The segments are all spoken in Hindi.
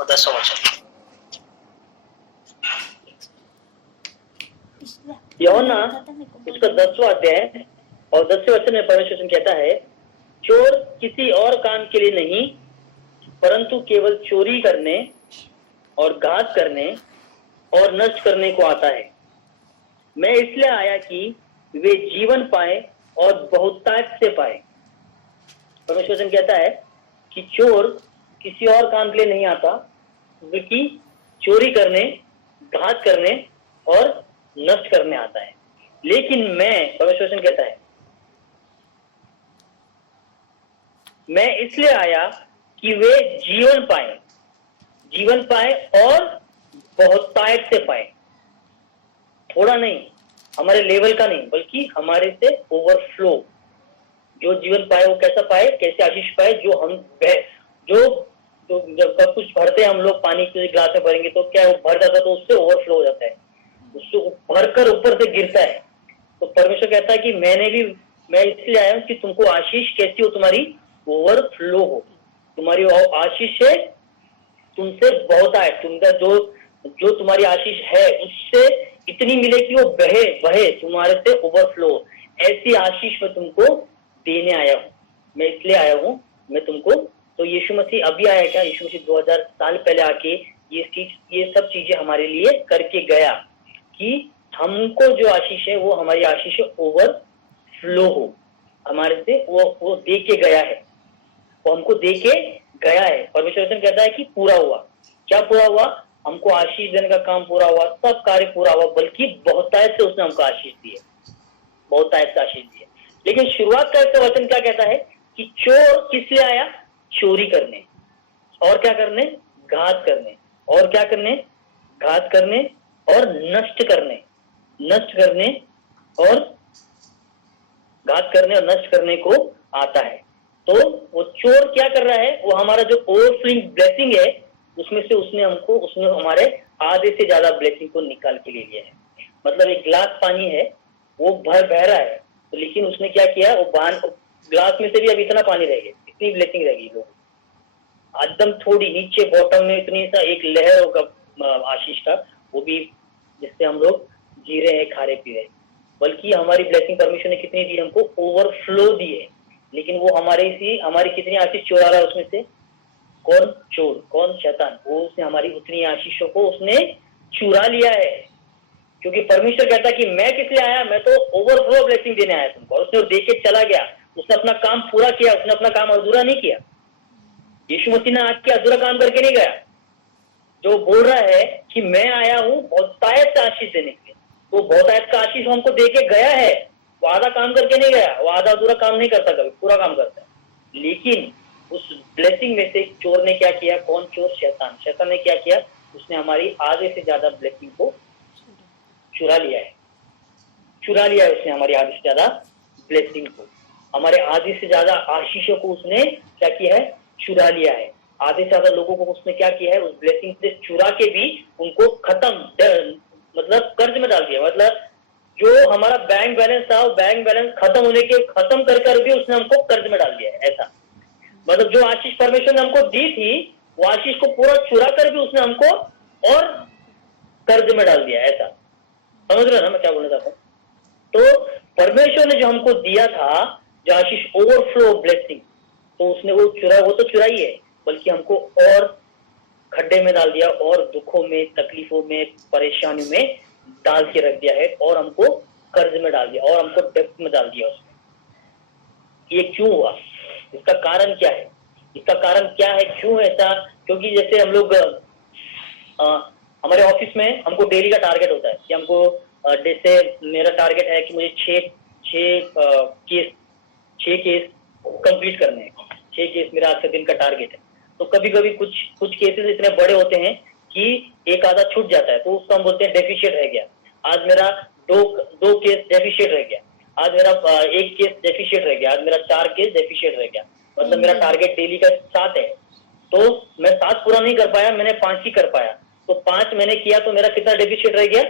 और 10 वचन। यूहन्ना उसका 10वां अध्याय और 10वें वचन में परमेश्वर कहता है, चोर किसी और काम के लिए नहीं परंतु केवल चोरी करने और घात करने और नष्ट करने को आता है। मैं इसलिए आया कि वे जीवन पाए और बहुतायत से पाए। परमेश्वर कहता है कि चोर किसी और काम के लिए नहीं आता बल्कि चोरी करने, घात करने और नष्ट करने आता है। लेकिन मैं, परमेश्वर कहता है, मैं इसलिए आया कि वे जीवन पाए और बहुतायत से पाए। थोड़ा नहीं, हमारे लेवल का नहीं, बल्कि हमारे से ओवरफ्लो। जो जीवन पाए वो कैसा पाए, कैसे आशीष पाए? जो हम जब कुछ भरते हैं हम लोग, पानी के ग्लास में भरेंगे तो क्या वो भर जाता है तो उससे ओवरफ्लो हो जाता है, उससे भरकर ऊपर से गिरता है। तो परमेश्वर कहता है कि मैं इसलिए आया हूं कि तुमको आशीष कैसी हो, तुम्हारी ओवरफ्लो हो। तुम्हारी आशीष है तुमसे बहुत आए, तुमका जो तुम्हारी आशीष है उससे इतनी मिले कि वो बहे तुम्हारे से ओवरफ्लो। ऐसी आशीष मैं तुमको देने आया हूं। मैं इसलिए आया हूं मैं तुमको। तो यीशु मसीह अभी आया क्या? यीशु मसीह 2000 साल पहले आके ये सब चीजें हमारे लिए करके गया कि हमको जो आशीष है वो हमारी आशीष ओवरफ्लो हो, हमारे से वो दे के गया है, वो हमको दे के गया है। परमेश्वर वचन कहता है कि पूरा हुआ। क्या पूरा हुआ? हमको आशीष देने का काम पूरा हुआ, सब कार्य पूरा हुआ, बल्कि बहुतायत से उसने हमको आशीष दी है, बहुतायत से आशीष दी है। लेकिन शुरुआत का वचन क्या कहता है कि चोर किस लिए आया? चोरी करने और क्या करने? घात करने और क्या करने? घात करने और नष्ट करने और घात करने और नष्ट करने को आता है। तो वो चोर क्या कर रहा है? वो हमारा जो ओवरफ्लोइंग ब्लेसिंग है उसमें से उसने हमारे आधे से ज्यादा ब्लेसिंग को निकाल के ले लिया है। मतलब एक गिलास पानी है, वो बह रहा है, तो लेकिन उसने क्या किया? वो ग्लास में से भी अब इतना पानी रह गया, इतनी ब्लेसिंग रहेगी लोग, एकदम थोड़ी नीचे बॉटम में इतनी सा एक लहर होगा आशीष का, वो भी जिससे हम लोग जी रहे हैं, खा रहे पी रहे। बल्कि हमारी ब्लेसिंग परमेश्वर ने कितनी दी? हमको ओवरफ्लो दी है। लेकिन वो हमारी कितनी आशीष चुरा रहा है उसमें से? कौन चोर? कौन? शैतान। वो उसने हमारी उतनी आशीषों को उसने चुरा लिया है। क्योंकि परमेश्वर कहता है कि मैं किस लिए आया? मैं तो ओवरफ्लो ब्लेसिंग देने आया तुमको। और उसने दे के चला गया, उसने अपना काम पूरा किया, उसने अपना काम अधूरा नहीं किया। यीशु मसीह ने आज के अधूरा काम करके नहीं गया। जो बोल रहा है कि मैं आया हूं बहुतायत से आशीष देने के लिए, तो बहुतायत का आशीष हमको दे के गया है। वो आधा काम करके नहीं गया, वो आधा अधूरा काम नहीं करता, कभी पूरा काम करता है। लेकिन उस ब्लेसिंग में से चोर ने क्या किया? कौन चोर? शैतान ने क्या किया? उसने हमारी आधे से ज्यादा ब्लेसिंग को चुरा लिया है उसने हमारी आधे से ज्यादा ब्लेसिंग को, हमारे आधे से ज्यादा आशीषों को उसने क्या किया है? चुरा लिया है। आधे से ज्यादा लोगों को उसने क्या किया है? उस ब्लेसिंग से चुरा के भी उनको मतलब कर्ज में डाल दिया। मतलब जो हमारा बैंक बैलेंस था, वो बैंक बैलेंस खत्म कर भी उसने हमको कर्ज में डाल दिया है। ऐसा मतलब जो आशीष परमेश्वर ने हमको दी थी, वो आशीष को पूरा चुरा कर भी उसने हमको और कर्ज में डाल दिया। ऐसा समझ रहे हो ना मैं क्या बोलना चाहता हूँ? तो परमेश्वर ने जो हमको दिया था, जो आशीष ओवरफ्लो ब्लेसिंग, तो उसने वो तो चुराई है, बल्कि हमको और खड्डे में डाल दिया, और दुखों में, तकलीफों में, परेशानियों में डाल के रख दिया है, और हमको कर्ज में डाल दिया, और हमको डेप्थ में डाल दिया उसने। ये क्यों हुआ? इसका कारण क्या है? क्यों ऐसा? क्योंकि जैसे हम लोग हमारे ऑफिस में हमको डेली का टारगेट होता है कि हमको जैसे मेरा टारगेट है कि मुझे 6 केस कंप्लीट करने हैं। 6 केस मेरा आज के दिन का टारगेट है। तो कभी कभी कुछ केसेस इतने बड़े होते हैं कि एक आधा छूट जाता है, तो उसको हम बोलते हैं डेफिशिएंट रह गया। आज मेरा दो केस डेफिशिएंट रह गया, आज मेरा 1 केस डेफिशिएंट रह गया, आज मेरा 4 केस डेफिशिएंट रह गया। मतलब मेरा टारगेट डेली का 7 है, तो मैं 7 पूरा नहीं कर पाया, मैंने 5 ही कर पाया। तो 5 मैंने किया, तो मेरा कितना डेफिशिएंट रह गया?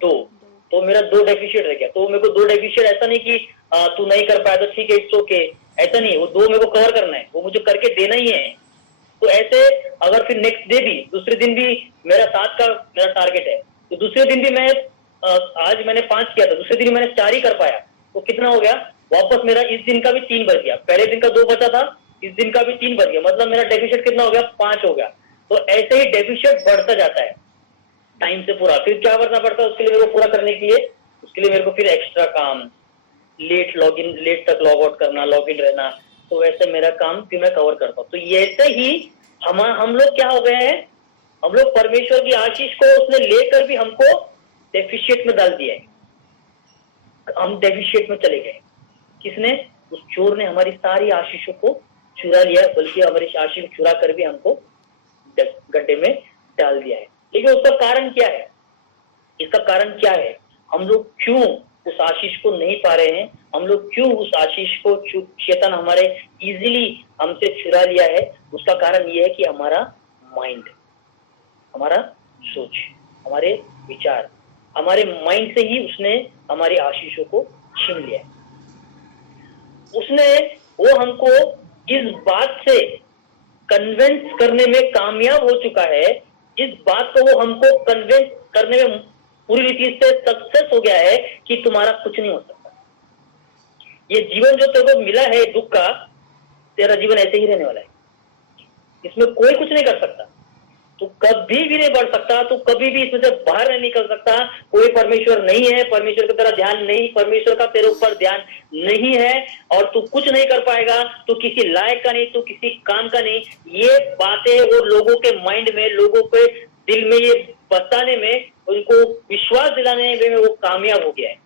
2। तो मेरा 2 डेफिशिएंट रह गया। तो मेरे को 2 डेफिशिएंट, ऐसा नहीं कि तू नहीं कर पाया तो ठीक है, इट्स ओके, ऐसा नहीं। वो 2 मेरे को कवर करना है, वो मुझे करके देना ही है। तो ऐसे अगर फिर नेक्स्ट डे भी, दूसरे दिन भी मेरा 7 का मेरा टारगेट है, तो दूसरे दिन भी मैं आज मैंने 5 किया था, दूसरे दिन मैंने 4 ही कर पाया, तो कितना हो गया? वापस मेरा इस दिन का भी 3 बच गया, पहले दिन का 2 बचा था, इस दिन का भी 3 बच गया, मतलब मेरा डेफिशिएट कितना हो गया? 5 हो गया। तो ऐसे ही डेफिशिएट बढ़ता जाता है टाइम से पूरा। फिर क्या करना पड़ता है उसके लिए? मेरे को पूरा करने के लिए, उसके लिए मेरे को फिर एक्स्ट्रा काम, लेट लॉगिन, लेट तक लॉग आउट करना, लॉग इन रहना, तो वैसे मेरा काम फिर मैं कवर करता हूँ। तो ऐसे ही हम लोग क्या हो गए हैं, हम लोग परमेश्वर की आशीष को उसने लेकर भी हमको डेफिशिएट में डाल दिया है, हम डेफिशिएट में चले गए। किसने? उस चोर ने हमारी सारी आशीषों को चुरा लिया, बल्कि हमारी आशीष चुरा कर भी हमको गड्ढे में डाल दिया है। लेकिन उसका कारण क्या है? इसका कारण क्या है? हम लोग क्यों उस आशीष को नहीं पा रहे हैं? हम लोग क्यों उस आशीष को शैतान हमारे इजीली हमसे चुरा लिया है? उसका कारण यह है कि हमारा माइंड, हमारा सोच, हमारे विचार, हमारे माइंड से ही उसने हमारी आशीषों को छीन लिया है। उसने वो हमको इस बात से कन्विंस करने में कामयाब हो चुका है, इस बात को वो हमको कन्विंस करने में पूरी रीति से सक्सेस हो गया है कि तुम्हारा कुछ नहीं हो सकता। ये जीवन जो तेरे को मिला है दुख का, तेरा जीवन ऐसे ही रहने वाला है, इसमें कोई कुछ नहीं कर सकता, तू कभी भी नहीं बढ़ सकता, तू कभी भी इसमें से बाहर नहीं निकल सकता। कोई परमेश्वर नहीं है, परमेश्वर का तेरा ध्यान नहीं, परमेश्वर का तेरे ऊपर ध्यान नहीं है, और तू कुछ नहीं कर पाएगा, तू किसी लायक का नहीं, तू किसी काम का नहीं। ये बातें वो लोगों के माइंड में, लोगों के दिल में ये बताने में, उनको विश्वास दिलाने में वो कामयाब हो गया है।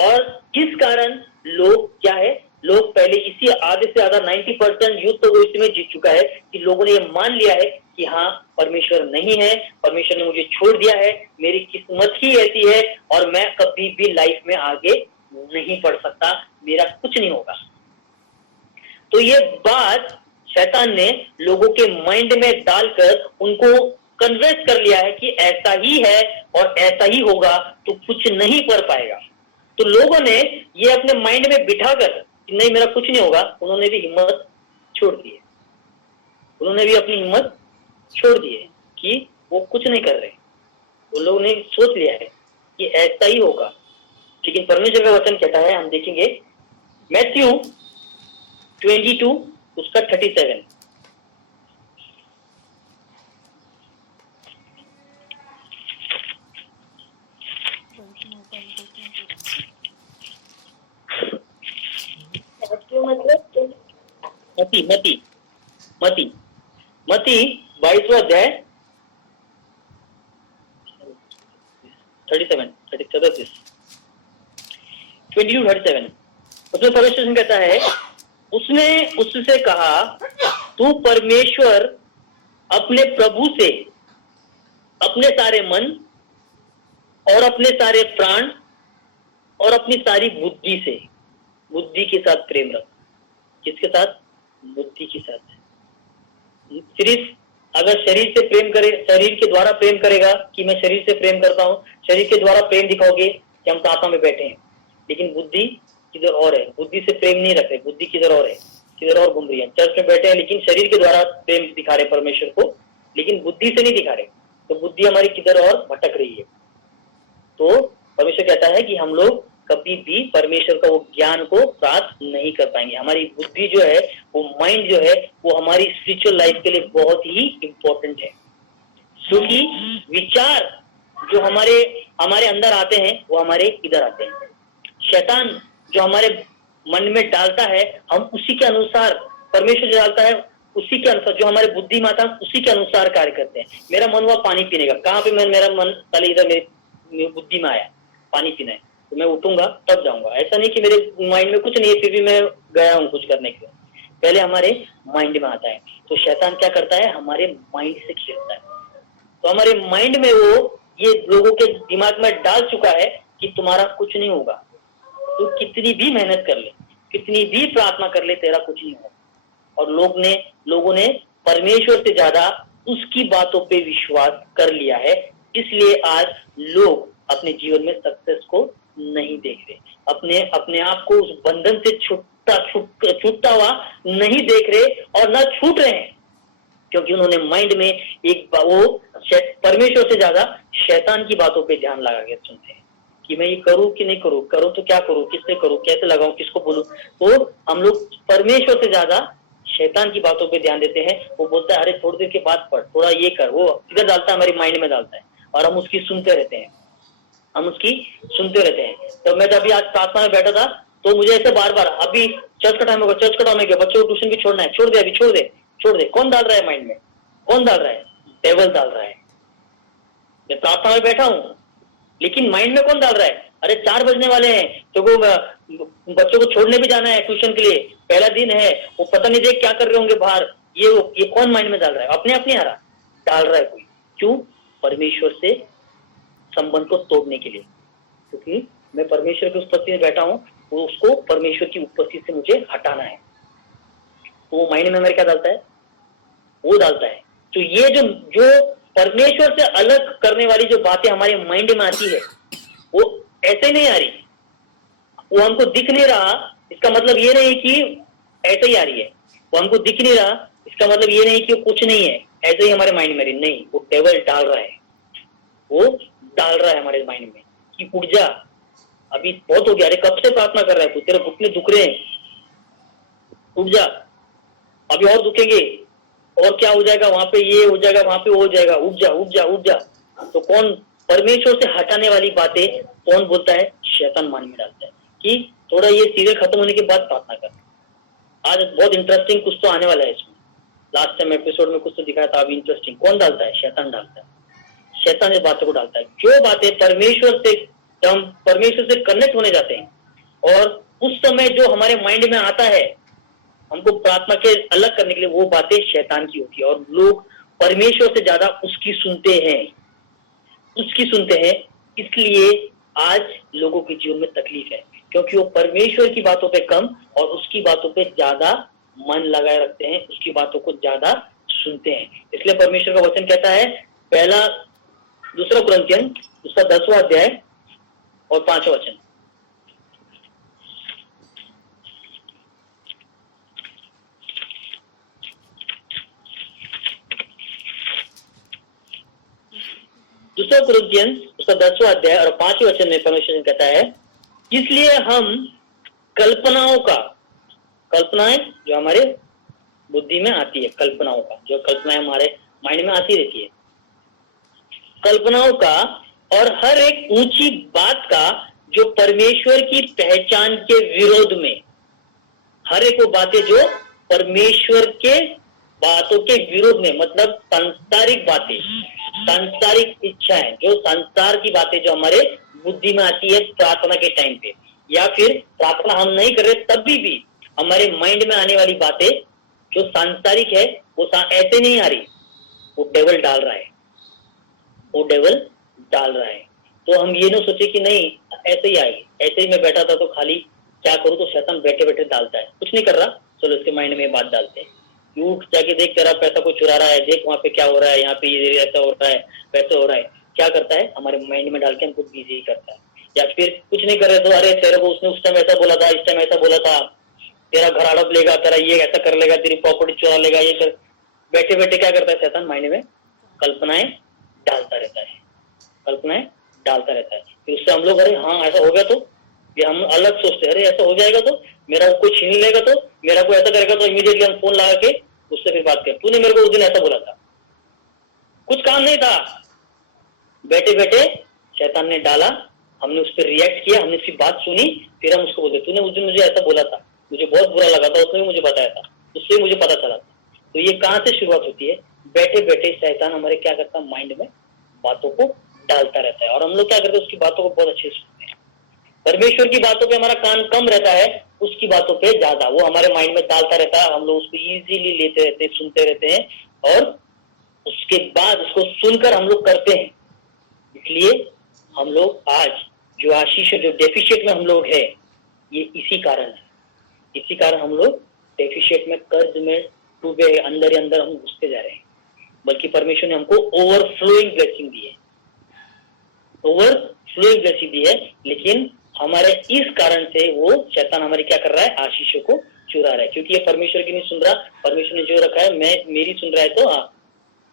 और इस कारण लोग क्या है, लोग पहले इसी आधे से ज्यादा 90% युद्ध तो वो इसमें जीत चुका है कि लोगों ने ये मान लिया है कि हाँ परमेश्वर नहीं है, परमेश्वर ने मुझे छोड़ दिया है, मेरी किस्मत ही ऐसी है और मैं कभी भी लाइफ में आगे नहीं बढ़ सकता, मेरा कुछ नहीं होगा। तो ये बात शैतान ने लोगों के माइंड में डालकर उनको कन्विंस कर लिया है कि ऐसा ही है और ऐसा ही होगा, तो कुछ नहीं कर पाएगा। तो लोगों ने ये अपने माइंड में बिठाकर कि नहीं मेरा कुछ नहीं होगा, उन्होंने भी हिम्मत छोड़ दी है, उन्होंने भी अपनी हिम्मत छोड़ दी है कि वो कुछ नहीं कर रहे। वो लोगों ने सोच लिया है कि ऐसा ही होगा। लेकिन परमेश्वर का वचन कहता है, हम देखेंगे मैथ्यू 22 उसका 37। मती 22वां अध्याय 37 22:37 उसमें परमेश्वर कहता है, उसने उससे कहा, तू परमेश्वर अपने प्रभु से अपने सारे मन और अपने सारे प्राण और अपनी सारी बुद्धि से, बुद्धि के साथ प्रेम रख। किसके साथ? बुद्धि के साथ। सिर्फ अगर शरीर से प्रेम करे, शरीर के द्वारा प्रेम करेगा कि मैं शरीर से प्रेम करता हूं, शरीर के द्वारा प्रेम दिखाओगे कि हम प्रार्थना में बैठे हैं, लेकिन बुद्धि किधर और है, बुद्धि से प्रेम नहीं रख रहे, बुद्धि किधर और है, किधर और घूम रही है। चर्च में बैठे हैं लेकिन शरीर के द्वारा प्रेम दिखा रहे परमेश्वर को, लेकिन बुद्धि से नहीं दिखा रहे, तो बुद्धि हमारी किधर और भटक रही है। तो परमेश्वर कहता है कि हम लोग कभी भी परमेश्वर का वो ज्ञान को प्राप्त नहीं कर पाएंगे। हमारी बुद्धि जो है, वो माइंड जो है, वो हमारी स्पिरिचुअल लाइफ के लिए बहुत ही इंपॉर्टेंट है, क्योंकि विचार जो हमारे अंदर आते हैं वो हमारे इधर आते हैं। शैतान जो हमारे मन में डालता है, हम उसी के अनुसार, परमेश्वर जो डालता है उसी के अनुसार, जो हमारे बुद्धि में आता है उसी के अनुसार कार्य करते हैं। मेरा मन हुआ पानी पीने का, कहाँ पे मेरा मन पहले इधर मेरी बुद्धि में आया पानी पीना है, तो मैं उठूंगा तब जाऊंगा। ऐसा नहीं कि मेरे माइंड में कुछ नहीं है फिर भी मैं गया हूँ कुछ करने के लिए, पहले हमारे माइंड में आता है। तो शैतान क्या करता है, हमारे माइंड से खेलता है। तो हमारे माइंड में वो ये लोगों के दिमाग में डाल चुका है कि तुम्हारा कुछ नहीं होगा, तू कितनी भी मेहनत कर ले, कितनी भी प्रार्थना कर ले, तेरा कुछ नहीं होगा। और लोगों ने परमेश्वर से ज्यादा उसकी बातों पे विश्वास कर लिया है, इसलिए आज लोग अपने जीवन में सक्सेस को नहीं देख रहे, अपने आप को उस बंधन से छूटता हुआ नहीं देख रहे और ना छूट रहे हैं। क्योंकि उन्होंने माइंड में एक वो परमेश्वर से ज्यादा शैतान की बातों पे ध्यान लगा के सुनते हैं कि मैं ये करूं कि नहीं करूं, करूं तो क्या करूं, किससे करूं, कैसे लगाऊं, किसको बोलूं। तो हम लोग परमेश्वर से ज्यादा शैतान की बातों पे ध्यान देते हैं। वो बोलता है अरे थोड़ी देर के बाद पढ़, थोड़ा ये कर, वो सीधा डालता है हमारी माइंड में डालता है और हम उसकी सुनते रहते हैं, हम उसकी सुनते रहते हैं। तो मैं जब आज प्रार्थना में बैठा था तो मुझे ऐसे बार बार अभी चर्च का टाइम होगा, चर्च का टाइम है, बच्चों को ट्यूशन भी छोड़ना है, छोड़ दे अभी, छोड़ दे छोड़ दे। कौन डाल रहा है माइंड में, कौन डाल रहा है? डेविल डाल रहा है। मैं प्रार्थना में बैठा हूं लेकिन माइंड में कौन डाल रहा है? अरे 4 बजने वाले हैं तो वो बच्चों को छोड़ने भी जाना है ट्यूशन के लिए, पहला दिन है, वो पता नहीं देख क्या कर रहे होंगे बाहर। ये कौन माइंड में डाल रहा है? अपने आप नहीं आ रहा, डाल रहा है कोई। क्यों? परमेश्वर से संबंध को तोड़ने के लिए। क्योंकि मैं परमेश्वर की उपस्थिति में बैठा हूं, वो उसको परमेश्वर की उपस्थिति से मुझे हटाना है। तो वो माइंड में मेरे क्या डालता है? वो डालता है। तो ये जो परमेश्वर से अलग करने वाली जो बातें हमारे माइंड में आती है वो ऐसे नहीं आ रही, वो हमको दिख नहीं रहा। इसका मतलब ये नहीं कि ऐसे ही आ रही है, वो हमको दिख नहीं रहा। इसका मतलब ये नहीं कि कुछ नहीं है, ऐसे ही हमारे माइंड में नहीं, वो डेविल डाल रहा है, वो डाल रहा है हमारे माइंड में कि उठ जा, अभी बहुत हो गया, अरे कब से प्रार्थना कर रहा है तू, तेरे घुटने दुख रहे हैं, उठ जा, अभी और दुखेंगे, और क्या हो जाएगा वहां पे, ये हो जाएगा वहां पे, वो हो जाएगा, उठ जा उठ जा उठ जा। तो कौन परमेश्वर से हटाने वाली बातें कौन बोलता है? शैतान मन में डालता है कि थोड़ा ये सीरियल खत्म होने के बाद प्रार्थना कर। आज बहुत इंटरेस्टिंग कुछ तो आने वाला है इसमें, लास्ट टाइम एपिसोड में कुछ तो दिखाया था, अभी इंटरेस्टिंग। कौन डालता है? शैतान डालता है। शैतान इस बातों को डालता है। जो बातें परमेश्वर से, हम परमेश्वर से कनेक्ट होने जाते हैं और उस समय जो हमारे माइंड में आता है हमको प्रार्थना के अलग करने के लिए, वो बातें शैतान की होती है और लोग परमेश्वर से ज्यादा उसकी सुनते हैं, उसकी सुनते हैं। इसलिए आज लोगों के जीवन में तकलीफ है, क्योंकि वो परमेश्वर की बातों पे कम और उसकी बातों पे ज्यादा मन लगाए रखते हैं, उसकी बातों को ज्यादा सुनते हैं। इसलिए परमेश्वर का वचन कहता है, पहला दूसरा कुरिन्थियन उसका 10वां अध्याय और 5वां वचन, दूसरा कुरिन्थियन उसका 10वां अध्याय और 5वें वचन में परमेश्वर कहता है, इसलिए हम कल्पनाओं का, कल्पनाएं जो हमारे बुद्धि में आती है, कल्पनाओं का, जो कल्पनाएं हमारे माइंड में आती रहती है, कल्पनाओं का और हर एक ऊंची बात का जो परमेश्वर की पहचान के विरोध में, हर एक वो बातें जो परमेश्वर के बातों के विरोध में, मतलब सांसारिक बातें, सांसारिक इच्छाएं, जो संसार की बातें जो हमारे बुद्धि में आती है प्रार्थना के टाइम पे, या फिर प्रार्थना हम नहीं कर रहे तभी भी हमारे माइंड में आने वाली बातें जो सांसारिक है वो ऐसे नहीं आ रही, वो डेविल डाल रहा है, वो डेविल डाल रहा है। तो हम ये ना सोचे कि नहीं ऐसे ही आएगी, ऐसे ही मैं बैठा था तो खाली क्या करूं, तो शैतान बैठे बैठे डालता है, कुछ नहीं कर रहा, चलो इसके माइंड में बात डालते हैं, यू जाके देख तेरा पैसा को चुरा रहा है, देख वहां पे क्या हो रहा है, यहाँ पे ये ऐसा हो रहा है, वैसा हो रहा है। क्या करता है? हमारे माइंड में डाल के हमको बिजी करता है। या फिर कुछ नहीं कर रहे तो अरे तेरे को उसने उस टाइम ऐसा बोला था, इस टाइम ऐसा बोला था, तेरा घर हड़प लेगा, तेरा ये ऐसा कर लेगा, तेरी प्रॉपर्टी चुरा लेगा, ये कर। बैठे बैठे क्या करता है शैतान? माइंड में कल्पनाएं डालता रहता है, कल्पनाएं डालता रहता है। फिर उससे हम लोग अरे हाँ ऐसा हो गया तो, ये हम अलग सोचते हैं, अरे ऐसा हो जाएगा तो, मेरा कोई छीन लेगा तो, मेरा कोई ऐसा करेगा तो, इमीडिएटली हम फोन लगा के उससे फिर बात करें, तूने मेरे को उस दिन ऐसा बोला था, कुछ काम नहीं था, बैठे बैठे शैतान ने डाला, हमने उस पर रिएक्ट किया, हमने उसकी बात सुनी, फिर हम उसको बोलते तूने उस दिन मुझे ऐसा बोला था, मुझे बहुत बुरा लगा था, उसने मुझे बताया था, उससे मुझे पता चला था। तो ये कहाँ से शुरुआत होती है? बैठे बैठे शैतान हमारे क्या करता है? माइंड में बातों को डालता रहता है और हम लोग क्या करते हैं? उसकी बातों को बहुत अच्छे से सुनते हैं। परमेश्वर की बातों पे हमारा कान कम रहता है, उसकी बातों पे ज्यादा, वो हमारे माइंड में डालता रहता है, हम लोग उसको इजीली लेते रहते हैं, सुनते रहते हैं और उसके बाद उसको सुनकर हम लोग करते हैं। इसलिए हम लोग आज जो आशीष, जो डेफिशिएट में हम लोग है, ये इसी कारण है, इसी कारण हम लोग डेफिशिएट में, कर्ज में डूबे, अंदर ही अंदर हम घुसते जा रहे हैं। बल्कि परमेश्वर ने हमको ओवरफ्लोइंग ब्लेसिंग दी है, ओवरफ्लोइंग ब्लेसिंग दी है, लेकिन हमारे इस कारण से वो शैतान हमारी क्या कर रहा है? आशीषों को चुरा रहा है, क्योंकि ये परमेश्वर की नहीं सुन रहा। परमेश्वर ने जो रखा है मैं मेरी सुन रहा है, तो हाँ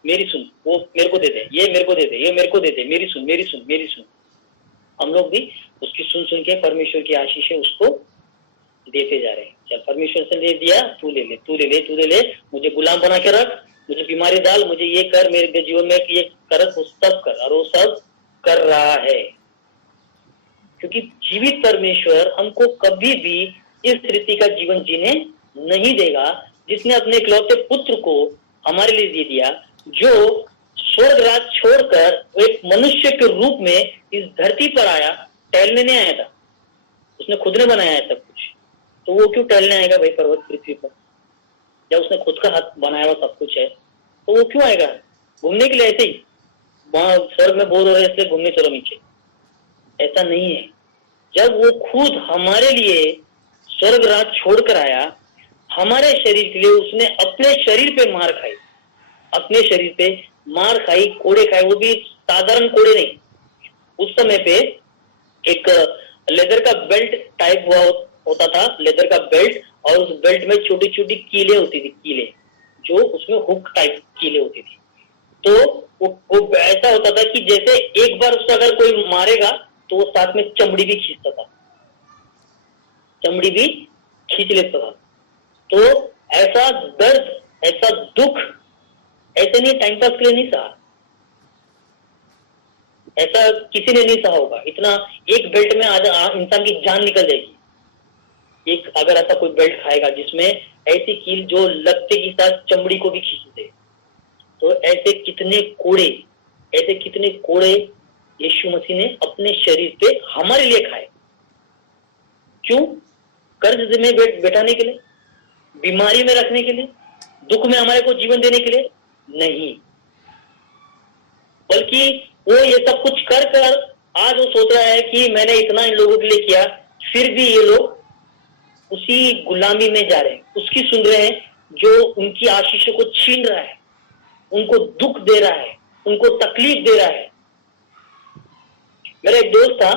मेरी सुन, वो मेरे को दे दे, ये मेरे को दे दे, ये मेरे को दे दे, मेरी सुन मेरी सुन मेरी सुन। हम लोग भी उसकी सुन सुन के परमेश्वर की आशीष उसको देते जा रहे हैं। चल परमेश्वर से ले दिया, तू ले ले, तू ले ले, तू ले ले, मुझे गुलाम बना के रख, मुझे बीमारी डाल, मुझे ये कर, मेरे जीवन में ये कर, वो सब कर, और वो सब कर रहा है। क्योंकि जीवित परमेश्वर हमको कभी भी इस रीति का जीवन जीने नहीं देगा जिसने अपने इकलौते पुत्र को हमारे लिए दे दिया, जो स्वर्ग राज छोड़कर एक मनुष्य के रूप में इस धरती पर आया। टहलने नहीं आया था, उसने खुद ने बनाया है सब कुछ, तो वो क्यों टहलने आएगा भाई पर्वत पृथ्वी पर? या उसने खुद का हाथ बनाया हुआ सब कुछ है, तो वो क्यों आएगा घूमने के लिए? ऐसे ही वहां स्वर्ग में बोर हो रहे इसलिए घूमने चलो नीचे, ऐसा नहीं है। जब वो खुद हमारे लिए स्वर्ग राज छोड़कर आया, हमारे शरीर के लिए उसने अपने शरीर पे मार खाई, अपने शरीर पे मार खाई, कोड़े खाए, वो भी साधारण कोड़े नहीं। उस समय पे एक लेदर का बेल्ट टाइप हुआ होता था, लेदर का बेल्ट, और उस बेल्ट में छोटी छोटी कीले होती थी, कीले जो उसमें हुक टाइप कीले होती थी। तो वो ऐसा होता था कि जैसे एक बार उसको अगर कोई मारेगा तो वो साथ में चमड़ी भी खींचता था, चमड़ी भी खींच लेता था। तो ऐसा दर्द, ऐसा दुख ऐसे नहीं टाइम पास के लिए नहीं सहा, ऐसा किसी ने नहीं सहा होगा। इतना एक बेल्ट में आज इंसान की जान निकल जाएगी। एक अगर ऐसा कोई बेल्ट खाएगा जिसमें ऐसी कील जो लगते के साथ चमड़ी को भी खींच दे, तो ऐसे कितने कोड़े यीशु मसीह ने अपने शरीर पे हमारे लिए खाए। क्यों? कर्ज में बैठाने के लिए, बीमारी में रखने के लिए, दुख में हमारे को जीवन देने के लिए नहीं, बल्कि वो ये सब कुछ कर कर आज वो सोच रहा है कि मैंने इतना इन लोगों के लिए किया, फिर भी ये लोग उसी गुलामी में जा रहे हैं, उसकी सुन रहे हैं जो उनकी आशीषों को छीन रहा है, उनको दुख दे रहा है, उनको तकलीफ दे रहा है। मेरा एक दोस्त था,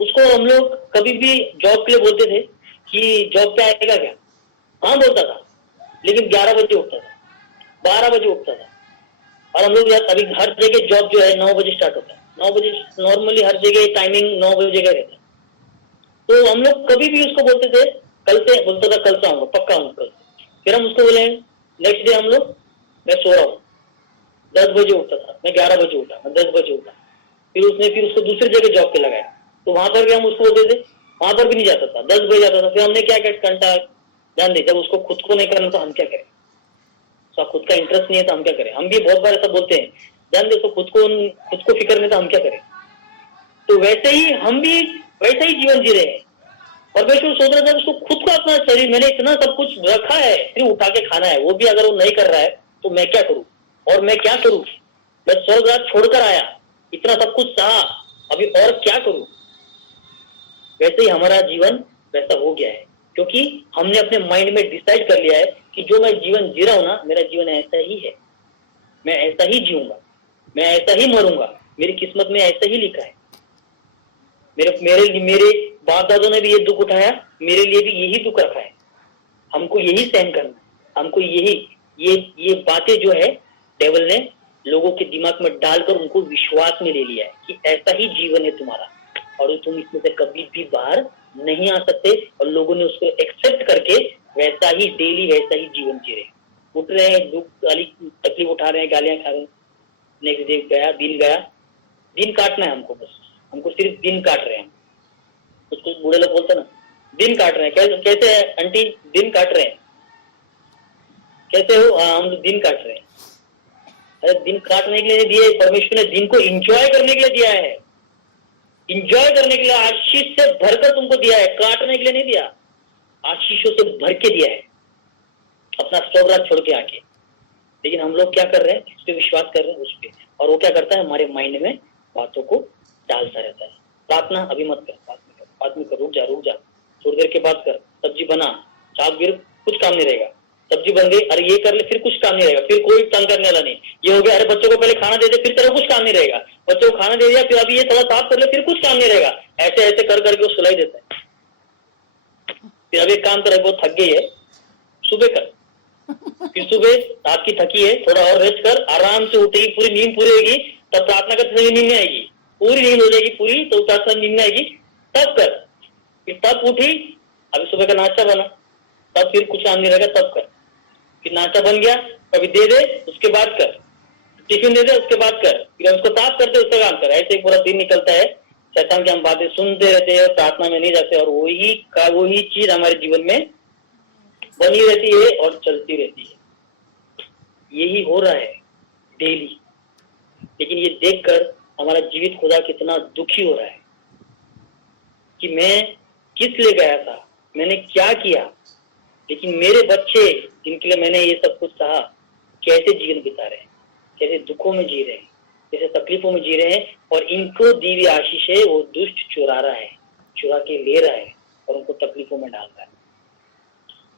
उसको हम लोग कभी भी जॉब के लिए बोलते थे कि जॉब पे आएगा क्या? हाँ बोलता था, लेकिन 11 बजे उठता था, 12 बजे उठता था। और हम लोग यार अभी हर जगह जॉब जो है 9 बजे स्टार्ट होता है, 9 बजे नॉर्मली हर जगह टाइमिंग 9 बजे का रहता है। तो हम लोग कभी भी उसको बोलते थे कल से, बोलता था कल से आऊंगा, पक्का आऊंगा कल। फिर हम उसको बोले नेक्स्ट डे हम लोग, मैं सो रहा हूँ, 10 बजे उठता था, मैं 11 बजे उठा, मैं 10 बजे उठा। फिर उसको दूसरी जगह जॉब पे लगाया, तो वहां पर भी हम उसको बोलते थे, वहां पर भी नहीं जाता था, 10 बजे जाता था। फिर हमने क्या घंटा ध्यान दे, जब उसको खुद को नहीं करना तो हम क्या करें? तो खुद का इंटरेस्ट नहीं है तो हम क्या करें? हम भी बहुत बार ऐसा बोलते हैं, ध्यान दे, तो खुद को फिक्र नहीं तो हम क्या करें? तो वैसे ही हम भी वैसा ही जीवन जी रहे हैं। परमेश्वर सोच रहा था उसको खुद को अपना शरीर, मैंने इतना सब कुछ रखा है, फिर उठा के खाना है, वो भी अगर वो नहीं कर रहा है तो मैं क्या करूं? और मैं क्या करूं? मैं स्वर्ग राज छोड़कर आया, इतना सब कुछ सहा, अभी और क्या करूं? वैसे ही हमारा जीवन वैसा हो गया है, क्योंकि हमने अपने माइंड में डिसाइड कर लिया है कि जो मैं जीवन जी रहा हूं ना, मेरा जीवन ऐसा ही है, मैं ऐसा ही जीऊंगा, मैं ऐसा ही मरूंगा, मेरी किस्मत में ऐसा ही लिखा है। मेरे बाप दादों ने भी ये दुख उठाया, मेरे लिए भी यही दुख रखा है, हमको यही सहन करना है, हमको ये बातें जो है डेविल ने लोगों के दिमाग में डालकर उनको विश्वास में ले लिया है कि ऐसा ही जीवन है तुम्हारा और तुम इसमें से कभी भी बाहर नहीं आ सकते। और लोगों ने उसको एक्सेप्ट करके वैसा ही डेली वैसा ही जीवन जी रहे, उठ रहे हैं, दुख गाली तकलीफ उठा रहे हैं, गालियां खा रहे हैं। नेक्स्ट डे गया, दिन काटना है हमको, बस हमको सिर्फ दिन काट रहे हैं। कुछ बूढ़े लोग बोलते ना, दिन काट रहे हैं। कैसे है आंटी? दिन काट रहे हैं। कैसे हो? हाँ हम दिन काट रहे हैं। अरे दिन काटने के लिए नहीं दिए, परमेश्वर ने दिन को एंजॉय करने के लिए दिया है, एंजॉय करने के लिए आशीष से भरकर तुमको दिया है, काटने के लिए नहीं दिया, आशीषों से भर के दिया है अपना स्वर्ग राज छोड़ के आके। लेकिन हम लोग क्या कर रहे हैं? इस पे विश्वास कर रहे हैं, उस पे, और वो क्या करता है? हमारे माइंड में बातों को डालता रहता है। प्रार्थना अभी मत कर, बाद में कर, रुक जा, थोड़ी देर के बाद कर, सब्जी बना, चाप गिर, कुछ काम नहीं रहेगा। सब्जी बन गई, अरे ये कर ले, फिर कुछ काम नहीं रहेगा, फिर कोई तंग करने वाला नहीं। ये हो गया, अरे बच्चों को पहले खाना दे दे, फिर तेरा कुछ काम नहीं रहेगा। बच्चों को खाना दे दिया, फिर अभी ये थोड़ा साफ कर ले, फिर कुछ काम नहीं रहेगा। ऐसे ऐसे कर करके वो सुलाई देता है। फिर अब एक काम कर, बहुत थक गई है, सुबह कर, फिर सुबह आपकी थकी है, थोड़ा और रेस्ट कर, आराम से उठेगी, पूरी नींद पूरी होगी, तब प्रार्थना करते समय नींद नहीं आएगी, पूरी नींद हो जाएगी पूरी, तो प्रार्थना नींद नहीं आएगी, तब कर। फिर तब उठी, अभी सुबह का नाश्ता बना, तब फिर कुछ काम नहीं रहेगा, तब कर। फिर नाश्ता बन गया, कभी दे दे, उसके बाद कर, टिफिन दे दे, उसके बाद कर, फिर उसको साफ करते उसका काम कर। ऐसे ही पूरा दिन निकलता है, शैतान की हम बातें सुनते रहते हैं, प्रार्थना में नहीं जाते, और वही चीज हमारे जीवन में बनी रहती है और चलती रहती है। यही हो रहा है डेली। लेकिन ये देखकर हमारा जीवित खुदा कितना दुखी हो रहा है कि मैं किस लिए गया था, मैंने क्या किया, लेकिन मेरे बच्चे जिनके लिए मैंने ये सब कुछ कहा, कैसे जीवन बिता रहे हैं, कैसे दुखों में जी रहे हैं, कैसे तकलीफों में जी रहे हैं, और इनको दी हुई आशीष है वो दुष्ट चुरा रहा है, चुरा के ले रहा है और उनको तकलीफों में डाल रहा है।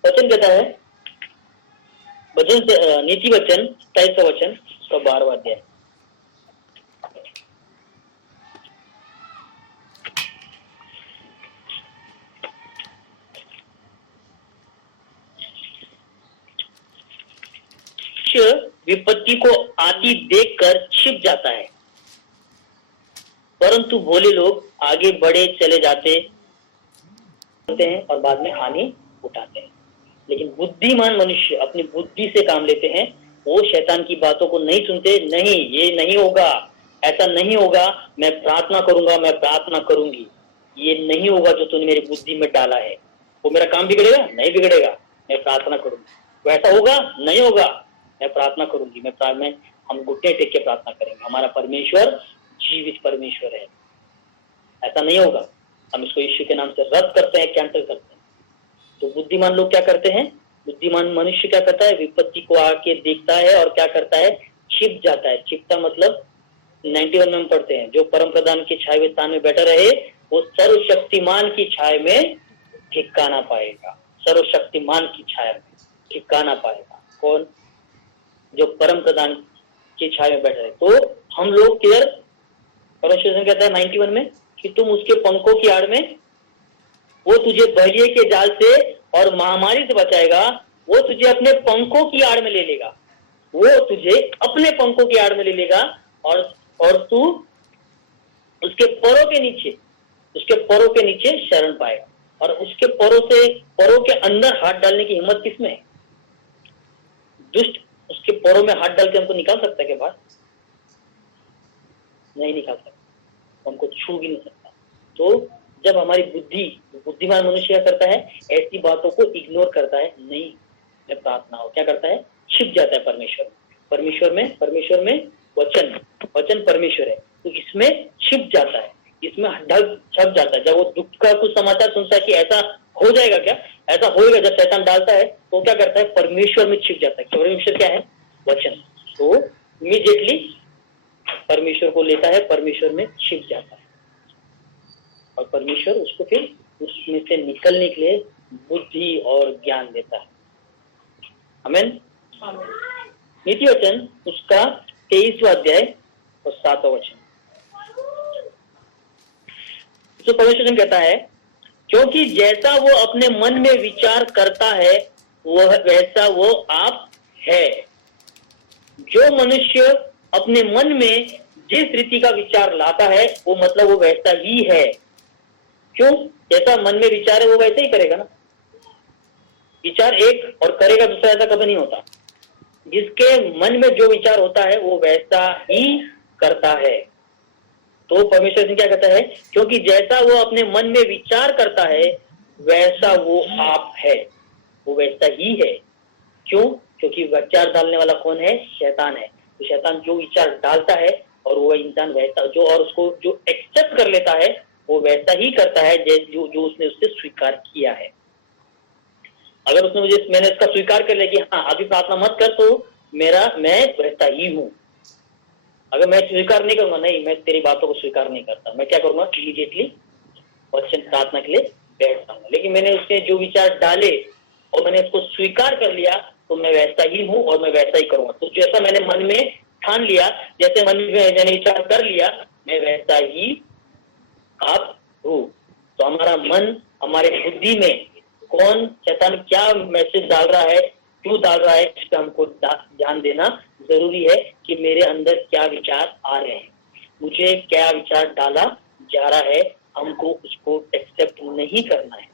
वचन कहता है, वचन से नीति वचन 27 वचन उसका 12वां अध्याय। विपत्ति को आती देखकर छिप जाता है, परंतु भोले लोग आगे बढ़े चले जाते हैं और बाद में हानि उठाते हैं। लेकिन बुद्धिमान मनुष्य अपनी बुद्धि से काम लेते हैं, वो शैतान की बातों को नहीं सुनते। नहीं, ये नहीं होगा, ऐसा नहीं होगा, मैं प्रार्थना करूंगा, मैं प्रार्थना करूंगी, ये नहीं होगा जो तूने मेरी बुद्धि में डाला है। वो मेरा काम बिगड़ेगा? नहीं बिगड़ेगा, मैं प्रार्थना करूंगी। वैसा होगा? नहीं होगा, मैं प्रार्थना करूंगी। हम घुटने टेक के प्रार्थना करेंगे। हमारा परमेश्वर जीवित परमेश्वर है, ऐसा नहीं होगा। हम इसको यीशु के नाम से रद्द करते हैं, कैंसिल करते हैं। तो बुद्धिमान लोग क्या करते हैं? बुद्धिमान मनुष्य क्या करता है? विपत्ति को आके देखता है और क्या करता है? छिप जाता है। छिपता मतलब 91 में हम पढ़ते हैं, जो परम प्रधान की छाया स्थान में बैठा रहे वो सर्वशक्तिमान की छाया में ठिकाना पाएगा। सर्वशक्तिमान की छाया में ठिकाना पाएगा। कौन? जो परम प्रधान की छाया में बैठे रहे। तो हम लोग किधर? परमेश्वर कहता है 91 में कि तुम उसके पंखों की आड़ में, वो तुझे बलिए के जाल से और महामारी से बचाएगा। वो तुझे अपने पंखों की आड़ में ले लेगा, वो तुझे अपने पंखों की आड़ में ले लेगा, और तू उसके पैरों के नीचे शरण पाएगा। और उसके पैरों के अंदर हाथ डालने की हिम्मत किसमें है? दुष्ट उसके पैरों में हाथ डाल के हमको निकाल सकता है क्या बाहर? नहीं निकाल सकता, हमको छू भी नहीं सकता। तो जब हमारी बुद्धिमान मनुष्य क्या करता है? ऐसी बातों को इग्नोर करता है। नहीं, जब प्रार्थना हो क्या करता है? छिप जाता है परमेश्वर में वचन परमेश्वर है, तो इसमें छिप जाता है, इसमें छप जाता है। जब वो दुख का कुछ समाचार सुनता है कि ऐसा हो जाएगा क्या, ऐसा होएगा, जब शैतान डालता है तो क्या करता है? परमेश्वर में छिप जाता है। परमेश्वर क्या है? वचन। तो इमीडिएटली परमेश्वर को लेता है, परमेश्वर में छिप जाता है, और परमेश्वर उसको फिर उसमें से निकलने के लिए बुद्धि और ज्ञान देता है। आमीन। नीति वचन उसका 23वां अध्याय और 7वां वचन। तो परमेश्वर कहता है, क्योंकि जैसा वो अपने मन में विचार करता है वैसा वो आप है। जो मनुष्य अपने मन में जिस रीति का विचार लाता है वो मतलब वो वैसा ही है। क्यों? जैसा मन में विचार है वो वैसे ही करेगा ना। विचार एक और करेगा दूसरा, ऐसा कभी नहीं होता। जिसके मन में जो विचार होता है वो वैसा ही करता है। तो परमेश्वर क्या कहता है? क्योंकि जैसा वो अपने मन में विचार करता है वैसा वो आप है, वो वैसा ही है। क्यों? क्योंकि विचार डालने वाला कौन है? शैतान है। तो शैतान जो विचार डालता है और वो इंसान वैसा जो, और उसको जो एक्सेप्ट कर लेता है वो वैसा ही करता है जो उसने उससे स्वीकार किया है। अगर मैंने इसका स्वीकार कर लिया कि हाँ अभी प्रार्थना मत कर, तो मैं वैसा ही हूं। अगर मैं स्वीकार नहीं करूंगा, नहीं मैं तेरी बातों को स्वीकार नहीं करता, मैं क्या करूंगा? इमीडिएटली वचन प्रार्थना के लिए बैठ जाऊंगा। लेकिन मैंने उसके जो विचार डाले और मैंने उसको स्वीकार कर लिया तो मैं वैसा ही हूं और मैं वैसा ही करूंगा। तो जैसा मैंने मन में ठान लिया, जैसे मन में मैंने विचार कर लिया, मैं वैसा ही आप हूं। तो हमारा मन हमारे बुद्धि में कौन शैतान क्या मैसेज डाल रहा है, क्यों डाल रहा है, इस पर हमको ध्यान देना जरूरी है कि मेरे अंदर क्या विचार आ रहे हैं, मुझे क्या विचार डाला जा रहा है, हमको उसको एक्सेप्ट नहीं करना है।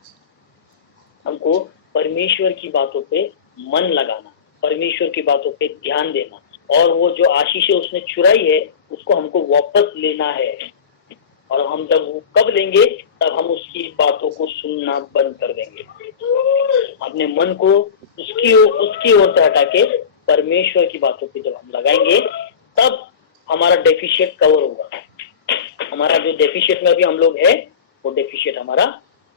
हमको परमेश्वर की बातों पे मन लगाना, परमेश्वर की बातों पे ध्यान देना, और वो जो आशीष उसने चुराई है उसको हमको वापस लेना है। और हम जब वो कब लेंगे, तब हम उसकी बातों को सुनना बंद कर देंगे। अपने मन को उसकी ओर से हटा के परमेश्वर की बातों पे जब हम लगाएंगे, तब हमारा डेफिशिएट कवर होगा। हमारा जो डेफिशिएट में अभी हम लोग है, वो डेफिशिएट हमारा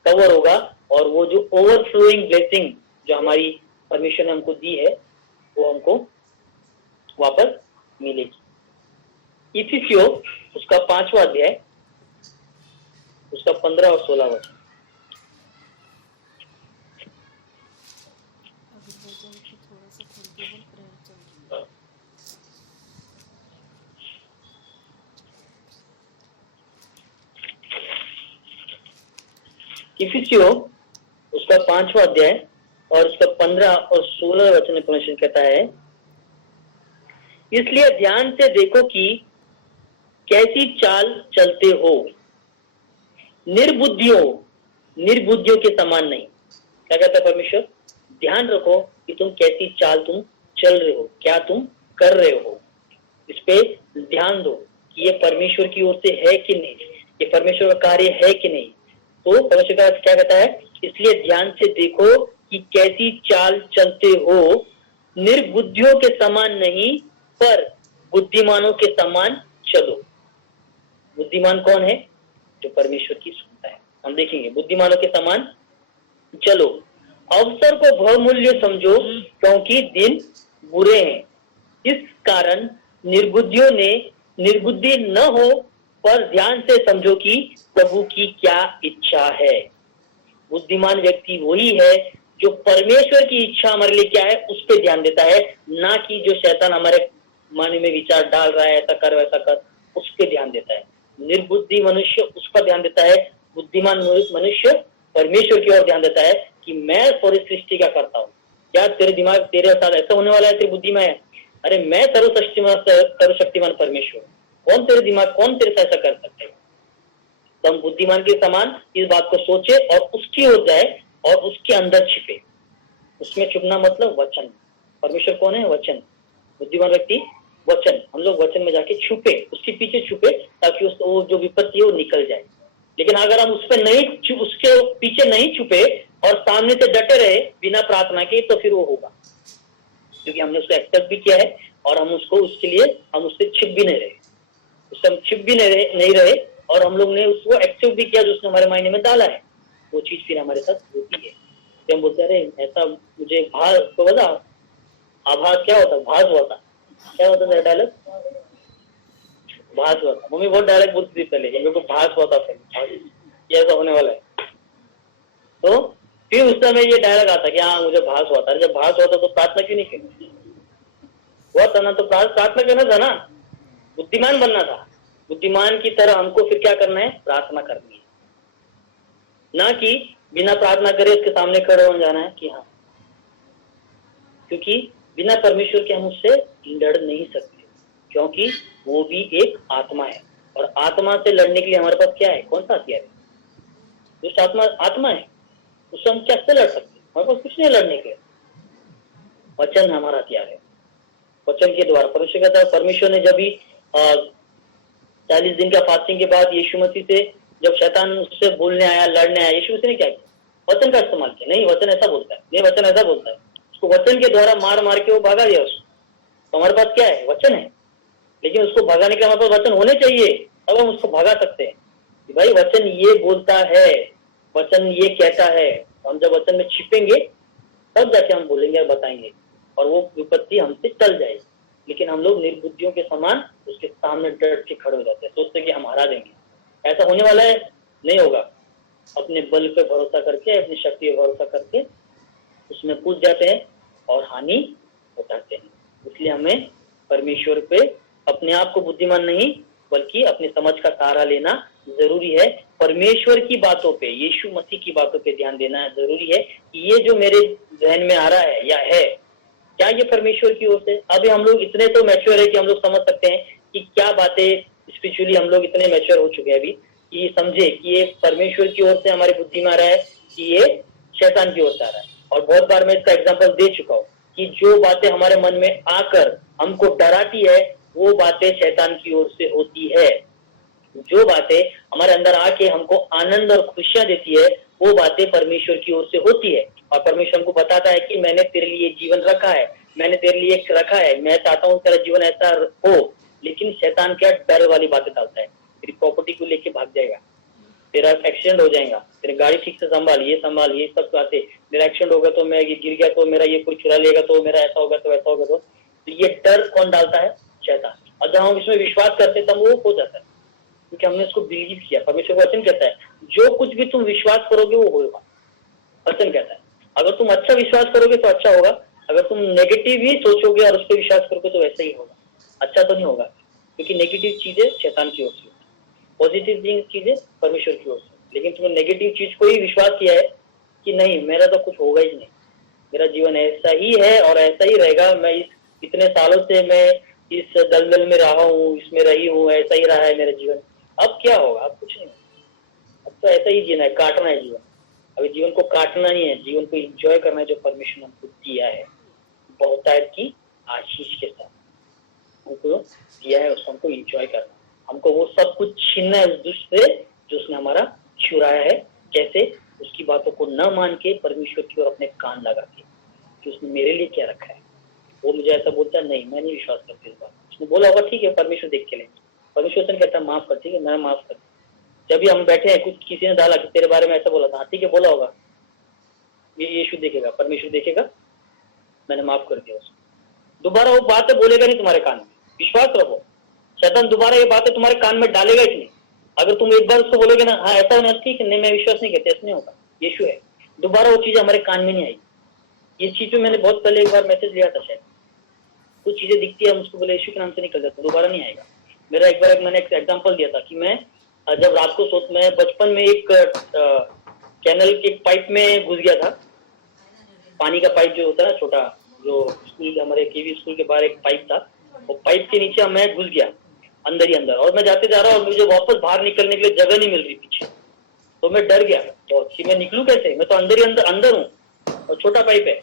कवर होगा, और वो जो ओवरफ्लोइंग ब्लेसिंग जो हमारी परमेश्वर ने हमको दी है, वो हमको वापस मिलेगी। इफिसियों उसका 5वां अध्याय, उसका 15 और 16 वचन। इफिसियों उसका 5वां अध्याय और उसका 15 और 16 वचन में परमेश्वर कहता है, इसलिए ध्यान से देखो कि कैसी चाल चलते हो, निर्बुद्धियों के समान नहीं। क्या कहता है परमेश्वर? ध्यान रखो कि तुम कैसी चाल तुम चल रहे हो, क्या तुम कर रहे हो, इस पे ध्यान दो कि ये परमेश्वर की ओर से है कि नहीं, ये परमेश्वर का कार्य है कि नहीं। तो परमेश्वर का क्या कहता है? इसलिए ध्यान से देखो कि कैसी चाल चलते हो, निर्बुद्धियों के समान नहीं पर बुद्धिमानों के समान चलो। बुद्धिमान कौन है? जो परमेश्वर की सुनता है। हम देखेंगे, बुद्धिमानों के समान चलो, अवसर को बहुमूल्य समझो क्योंकि दिन बुरे हैं। इस कारण निर्बुद्धि न हो, पर ध्यान से समझो कि प्रभु की क्या इच्छा है। बुद्धिमान व्यक्ति वही है जो परमेश्वर की इच्छा हमारे लिए क्या है उस पर ध्यान देता है, ना कि जो शैतान हमारे मन में विचार डाल रहा है, ऐसा कर वैसा कर, उस पर ध्यान देता है। निर्बुद्धि मनुष्य उस पर ध्यान देता है, बुद्धिमान मनुष्य परमेश्वर की ओर ध्यान देता है कि मैं सारी सृष्टि का करता हूँ। क्या तेरे दिमाग तेरे साथ ऐसा होने वाला है? तेरी बुद्धि में है, अरे मैं सर्वशक्तिमान परमेश्वर, कौन तेरे दिमाग, कौन तेरे साथ ऐसा कर सकते हैं? तो हम बुद्धिमान के समान इस बात को सोचे और उसकी ओर जाए और उसके अंदर छिपे। उसमें छुपना मतलब वचन। परमेश्वर कौन है? वचन। बुद्धिमान व्यक्ति वचन। हम लोग वचन में जाके छुपे, उसके पीछे छुपे, ताकि वो जो विपत्ति है वो निकल जाए। लेकिन अगर हम उस पर नहीं, उसके पीछे नहीं छुपे और सामने से डटे रहे बिना प्रार्थना के, तो फिर वो होगा, क्योंकि हमने उसको एक्सेप्ट भी किया है और हम उसको उसके लिए हम उससे छिप भी नहीं रहे, उससे हम छिप भी नहीं रहे और हम लोग ने उसको एक्सेप्ट भी किया जो उसने हमारे मायने में डाला है। वो चीज फिर हमारे साथ होती है। तो हम बोलते हैं ऐसा मुझे भास, तो बता आभास क्या होता? भास हुआ था। क्या होता था डायलॉग? भास हुआ था। मम्मी बहुत डायलॉग बोलती थी पहले, मेरे को भास हुआ था, ये ऐसा होने वाला है। तो फिर उस समय ये डायलॉग आता कि हाँ मुझे भास हुआ था। जब भास हुआ था तो प्रार्थना क्यों नहीं की? हुआ था ना, तो प्रार्थना करना था ना, बुद्धिमान बनना था। बुद्धिमान की तरह हमको फिर क्या करना है? प्रार्थना करनी है, ना कि बिना प्रार्थना करे उसके सामने खड़े हो जाना है कि हाँ, क्योंकि बिना परमेश्वर के हम उससे लड़ नहीं सकते, क्योंकि वो भी एक आत्मा है और आत्मा से लड़ने के लिए हमारे पास क्या है? कौन सा हथियार है? दुष्ट आत्मा है, उससे हम कैसे लड़ सकते? हमारे पास कुछ नहीं लड़ने के। वचन हमारा हथियार है। वचन के द्वारा परमेश्वर कहता है, परमेश्वर ने जब भी 40 दिन का फास्टिंग के बाद यीशु मसीह से जब शैतान उससे बोलने आया, लड़ने आया, यीशु मसीह ने क्या किया? वचन का इस्तेमाल किया। नहीं, वचन ऐसा बोलता है, नहीं वचन ऐसा बोलता है, उसको वचन के द्वारा मार मार के वो भगा दिया उसको। तो हमारे पास क्या है? वचन है। लेकिन उसको भगाने के हमारे पास वचन होने चाहिए, तब हम उसको भगा सकते हैं कि भाई वचन ये बोलता है, वचन ये कहता है। हम जब वचन में छिपेंगे तब जाके हम बोलेंगे और बताएंगे और वो विपत्ति हमसे टल जाएगी। लेकिन हम लोग निर्बुद्धियों के समान उसके सामने डट के खड़े हो जाते हैं, सोचते कि हम हरा देंगे। ऐसा होने वाला है? नहीं होगा। अपने बल पे भरोसा करके, अपनी शक्ति पे भरोसा करके उसमें कूद जाते हैं और हानि उठाते हैं। इसलिए हमें परमेश्वर पे अपने आप को बुद्धिमान नहीं बल्कि अपनी समझ का सहारा लेना जरूरी है परमेश्वर की बातों पे, यीशु मसीह की बातों पे ध्यान देना जरूरी है कि ये जो मेरे जहन में आ रहा है या है, क्या ये परमेश्वर की ओर से। अभी हम लोग इतने तो मैच्योर है कि हम लोग समझ सकते हैं कि क्या बातें स्पिरिचुअली, हम लोग इतने मैच्योर हो चुके हैं अभी कि समझे कि ये परमेश्वर की ओर से हमारी बुद्धि में आ रहा है कि ये शैतान की ओर से आ रहा है। और बहुत बार मैं इसका एग्जाम्पल दे चुका हूँ कि जो बातें हमारे मन में आकर हमको डराती है वो बातें शैतान की ओर से होती है। जो बातें हमारे अंदर आके हमको आनंद और खुशियां देती है वो बातें परमेश्वर की ओर से होती है। और परमेश्वर हमको बताता है कि मैंने तेरे लिए जीवन रखा है, मैंने तेरे लिए रखा है, मैं चाहता हूँ तेरा जीवन ऐसा हो। लेकिन शैतान क्या डर वाली बातें डालता है, तेरी प्रॉपर्टी को लेके भाग जाएगा, तेरा एक्सीडेंट हो जाएगा, तेरी गाड़ी ठीक से संभाल, ये सब बातें, मेरा एक्सीडेंट होगा तो मैं ये गिर गया तो मेरा ये कोई चुरा लेगा तो मेरा ऐसा होगा तो वैसा होगा। तो ये डर कौन डालता है? शैतान। और जब हम इसमें विश्वास करते तब वो हो जाता है क्योंकि हमने उसको बिलीव किया। परमेश्वर का वचन कहता है जो कुछ भी तुम विश्वास करोगे वो होगा। वचन कहता है अगर तुम अच्छा विश्वास करोगे तो अच्छा होगा, अगर तुम नेगेटिव ही सोचोगे और उस पर विश्वास करोगे तो वैसा ही होगा, अच्छा तो नहीं होगा। क्योंकि नेगेटिव चीजें शैतान की ओर से, पॉजिटिव चीजें परमेश्वर की ओर से। लेकिन तुमने नेगेटिव चीज को ही विश्वास किया है कि नहीं मेरा तो कुछ होगा ही नहीं, मेरा जीवन ऐसा ही है और ऐसा ही रहेगा, मैं इतने सालों से मैं इस दलदल में रहा हूँ, इसमें रही हूँ, ऐसा ही रहा है मेरा जीवन, अब क्या होगा? अब कुछ नहीं, अब तो ऐसा ही जीना है, काटना है जीवन। अभी जीवन को काटना नहीं है, जीवन को एंजॉय करना है जो परमेश्वर ने हमको दिया है बहुतायत की आशीष के साथ हमको दिया है, उसको हमको एंजॉय करना। हमको वो सब कुछ छीनना है उस दुष्ट से जो उसने हमारा छुराया है। कैसे? उसकी बातों को न मान के परमेश्वर की ओर अपने कान लगा के कि उसने मेरे लिए क्या रखा है। वो मुझे ऐसा बोलता है, नहीं मैं नहीं विश्वास करती इस बात। उसने बोला होगा ठीक है परमेश्वर देख के लेंगे, परमेश्वर से कहता है माफ कर, ठीक है मैं माफ कर। जब भी हम बैठे हैं कुछ किसी ने डाला कि तेरे बारे में ऐसा बोला था, ठीक है बोला होगा, ये यीशु देखेगा, परमेश्वर देखेगा, मैंने माफ कर दिया उसको। दोबारा वो बातें बोलेगा नहीं तुम्हारे कान में, विश्वास रखो। शैतान दोबारा ये बातें तुम्हारे कान में डालेगा ही नहीं। अगर तुम एक बार उसको बोलोगे ना हाँ ऐसा होना ठीक है, नहीं मैं विश्वास नहीं करता, ऐसा नहीं होगा, यीशु है, दोबारा वो चीज हमारे कान में नहीं आई। ये चीज में मैंने बहुत पहले एक बार मैसेज लिया था शायद, कुछ चीजें दिखती है हम उसको बोले यीशु के नाम से निकल जाता, दोबारा नहीं आएगा। मेरा एक बार मैंने एक एग्जांपल दिया था कि मैं जब रात को मैं बचपन में एक कैनल के पाइप में घुस गया था, पानी का पाइप जो होता है ना छोटा, जो स्कूल हमारे केवी स्कूल के बाहर एक पाइप था, वो पाइप के नीचे मैं घुस गया अंदर ही अंदर, और मैं जाते जा रहा हूँ और मुझे वापस बाहर निकलने के लिए जगह नहीं मिल रही पीछे, तो मैं डर गया तो कि मैं निकलूं कैसे, मैं तो अंदर ही अंदर हूँ और छोटा पाइप है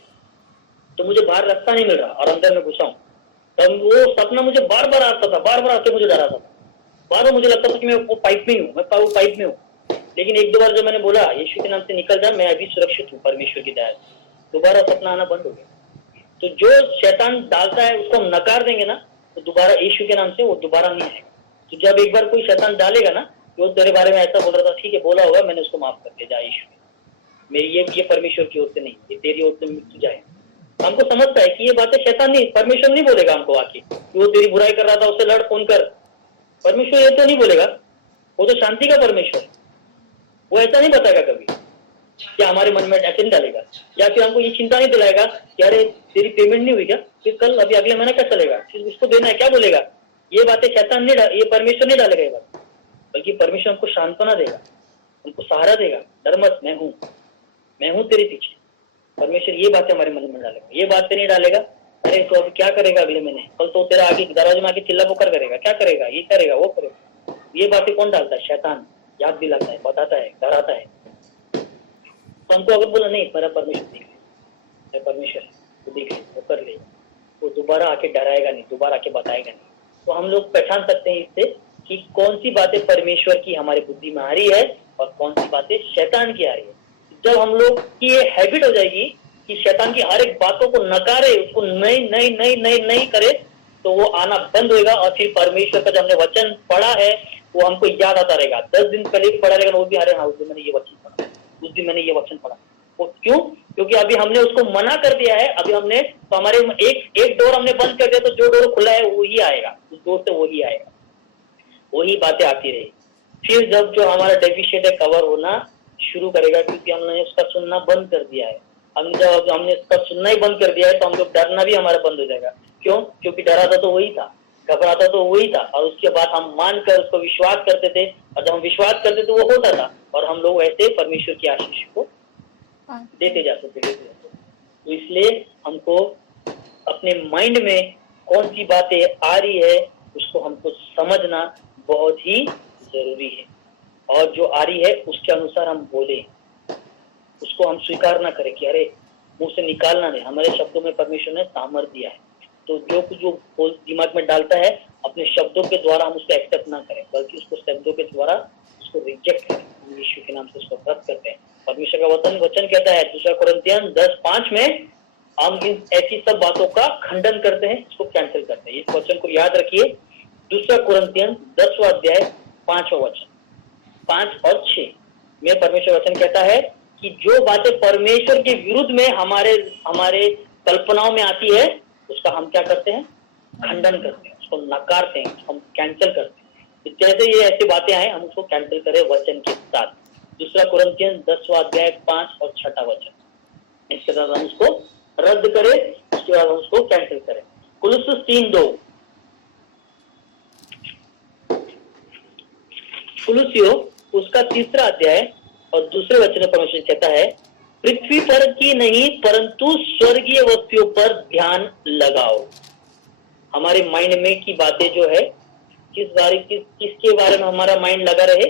तो मुझे बाहर रास्ता नहीं मिल रहा और अंदर में घुसा हूँ। तब वो सपना मुझे बार बार आता था, बार बार आके मुझे डरा था, बार बार मुझे लगता था कि मैं वो पाइप में हूँ, मैं वो पाइप में हूँ। लेकिन एक दो बार जब मैंने बोला यीशु के नाम से निकल जा, मैं अभी सुरक्षित हूँ परमेश्वर की दया से, दोबारा सपना आना बंद हो गया। तो जो शैतान डालता है उसको हम नकार देंगे ना तो दोबारा यीशु के नाम से वो दोबारा नहीं आएगा। तो जब एक बार कोई शैतान डालेगा ना वो तेरे बारे में ऐसा बोल रहा था, ठीक है बोला होगा, मैंने उसको माफ कर दिया, जा यीशु मेरी ये परमेश्वर की ओर से नहीं, ये तेरी ओर से मृत्यु जाए। हमको समझता है कि ये बातें शैतान नहीं, परमेश्वर नहीं बोलेगा हमको आके कि वो तेरी बुराई कर रहा था उससे लड़ फोन कर, परमेश्वर ये तो नहीं बोलेगा, वो तो शांति का परमेश्वर है, वो ऐसा नहीं बताएगा कभी। क्या हमारे मन में ऐसे नहीं डालेगा, या फिर हमको ये चिंता नहीं दिलाएगा कि अरे तेरी पेमेंट नहीं हुई क्या, फिर कल अभी अगले महीना क्या चलेगा, फिर उसको देना है, क्या बोलेगा। ये बातें शैतान नहीं ये परमेश्वर नहीं डालेगा ये बात, बल्कि परमेश्वर हमको सांत्वना देगा, हमको सहारा देगा, डर मत मैं हूँ तेरे पीछे। परमेश्वर ये बातें हमारे मन में डालेगा, ये बातें नहीं डालेगा अरे तो अभी क्या करेगा अगले महीने, कल तो तेरा आगे दरवाजे में आके चिल्ला पुकार करेगा, क्या करेगा, ये करेगा वो करेगा। ये बातें कौन डालता है? शैतान याद दिलाता है, बताता है, डराता है। तो हमको अगर बोला नहीं मेरा परमेश्वर देख ले, परमेश्वर वो देख ले, वो कर ले, वो दोबारा आके डराएगा नहीं, दोबारा आके बताएगा नहीं। तो हम लोग पहचान सकते हैं इससे कि कौन सी बातें परमेश्वर की हमारे बुद्धि में आ रही है और कौन सी बातें शैतान की आ रही है। जब हम लोग की ये हैबिट हो जाएगी कि शैतान की हर एक बातों को नकारे, उसको नहीं करे, तो वो आना बंद होगा। और फिर परमेश्वर का जो हमने वचन पढ़ा है वो हमको याद आता रहेगा। 10 दिन पहले भी पढ़ा रहेगा वो भी, अरे हाँ उस दिन मैंने ये वचन पढ़ा, उस दिन मैंने ये वचन पढ़ा। वो क्यों? क्योंकि अभी हमने उसको मना कर दिया है, अभी हमने तो हमारे एक डोर हमने बंद कर दिया, तो जो डोर खुला है वो ही आएगा, उस डोर से वही आएगा, वही बातें आती रहेगी। फिर जब जो हमारा डेफिशिएंट है कवर होना शुरू करेगा, क्योंकि हमने उसका सुनना बंद कर दिया है। जब हमने उसका सुनना ही बंद कर दिया है तो हम लोग डरना भी हमारा बंद हो जाएगा। क्यों? क्योंकि डरा था तो वही था, घबराता तो वही था, और उसके बाद हम मानकर उसको विश्वास करते थे, और जब हम विश्वास करते थे वो होता था, और हम लोग ऐसे परमेश्वर की आशीष को देते जाते थे। तो इसलिए हमको अपने माइंड में कौन सी बातें आ रही है उसको हमको समझना बहुत ही जरूरी है, और जो आ रही है उसके अनुसार हम बोले, उसको हम स्वीकार ना करें कि अरे मुंह से निकालना नहीं। हमारे शब्दों में परमेश्वर ने सामर्थ दिया है, तो जो कुछ जो दिमाग में डालता है अपने शब्दों के द्वारा हम उसको एक्सेप्ट ना करें, बल्कि उसको शब्दों के द्वारा उसको रिजेक्ट करें। हम यीशु के नाम से उसको रद्द करते हैं। परमेश्वर का वचन कहता है 2 कुरिन्थियन 10:5 में, हम इन ऐसी सब बातों का खंडन करते हैं, इसको कैंसिल करते हैं। इस वचन को याद रखिए, 2 कुरिन्थियन 10वां अध्याय 5वां वचन, 5 और 6 में परमेश्वर वचन कहता है कि जो बातें परमेश्वर के विरुद्ध में हमारे कल्पनाओं में आती है उसका हम क्या करते हैं, खंडन करते हैं, उसको नकारते हैं, उसको हम कैंसिल करते हैं। तो जैसे ये ऐसी बातें आए हम उसको कैंसिल करें वचन के साथ। 2 कुरिन्थियन 10वां अध्याय 5 और 6 वचन, इसके बाद हम उसको रद्द करें, उसके बाद हम उसको कैंसिल करें। कुलुस्सी 3:2, कुलुस्सियों उसका 3रा अध्याय और 2 वचन में परमेश्वर कहता है, पृथ्वी पर की नहीं परंतु स्वर्गीय वस्तुओं पर ध्यान लगाओ। हमारे माइंड में की बातें जो है किसके बारे में हमारा माइंड लगा रहे,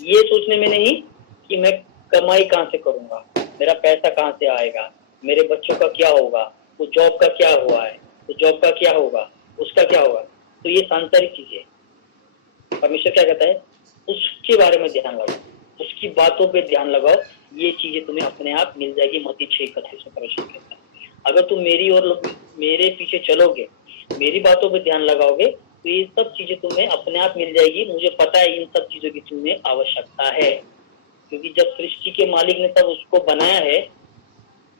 ये सोचने में नहीं कि मैं कमाई कहां से करूंगा, मेरा पैसा कहां से आएगा, मेरे बच्चों का क्या होगा, वो जॉब का क्या हुआ है, तो जॉब का क्या होगा, उसका क्या होगा। तो ये सांसारिक चीजें। परमेश्वर क्या कहता है, उसके बारे में ध्यान लगाओ, उसकी बातों पे ध्यान लगाओ, ये चीजें तुम्हें अपने आप मिल जाएगी। मत्ती 6:31 में परमेश्वर कहता है, अगर तुम मेरी और मेरे पीछे चलोगे, मेरी बातों पे ध्यान लगाओगे, तो ये सब चीजें तुम्हें अपने आप मिल जाएगी। मुझे पता है इन सब चीजों की तुम्हें आवश्यकता है, क्योंकि जब सृष्टि के मालिक ने तब उसको बनाया है,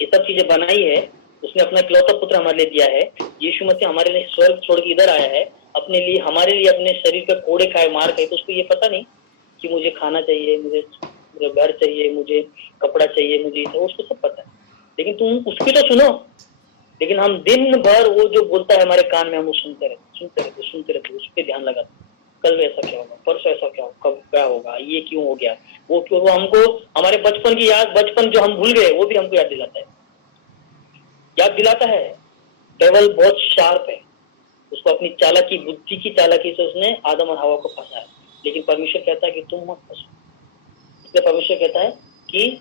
ये सब चीजें बनाई है, उसने अपना इकलौता पुत्र हमारे लिए दिया है। यीशु मसीह हमारे लिए स्वर्ग छोड़ के इधर आया है, अपने लिए हमारे लिए अपने शरीर पे कोड़े खाए, मार खाए। तो उसको ये पता नहीं कि मुझे खाना चाहिए, मुझे घर चाहिए, मुझे कपड़ा चाहिए, मुझे तो उसको सब पता है। लेकिन तुम उसकी तो सुनो। लेकिन हम दिन भर वो जो बोलता है हमारे कान में, हम वो सुनते रहते, उस पर ध्यान लगाते। कल ऐसा क्या होगा, परसों ऐसा क्या होगा, कब क्या होगा, ये क्यों हो गया, वो क्यों। वो हमको हमारे बचपन की याद, बचपन जो हम भूल गए वो भी हमको याद दिलाता है। डेविल बहुत शार्प है, उसको अपनी चालाकी, बुद्धि की चालाकी से उसने आदम और हवा को फंसाया। लेकिन परमेश्वर कहता है कि तुम मत फंसो। इसलिए परमेश्वर कहता है कि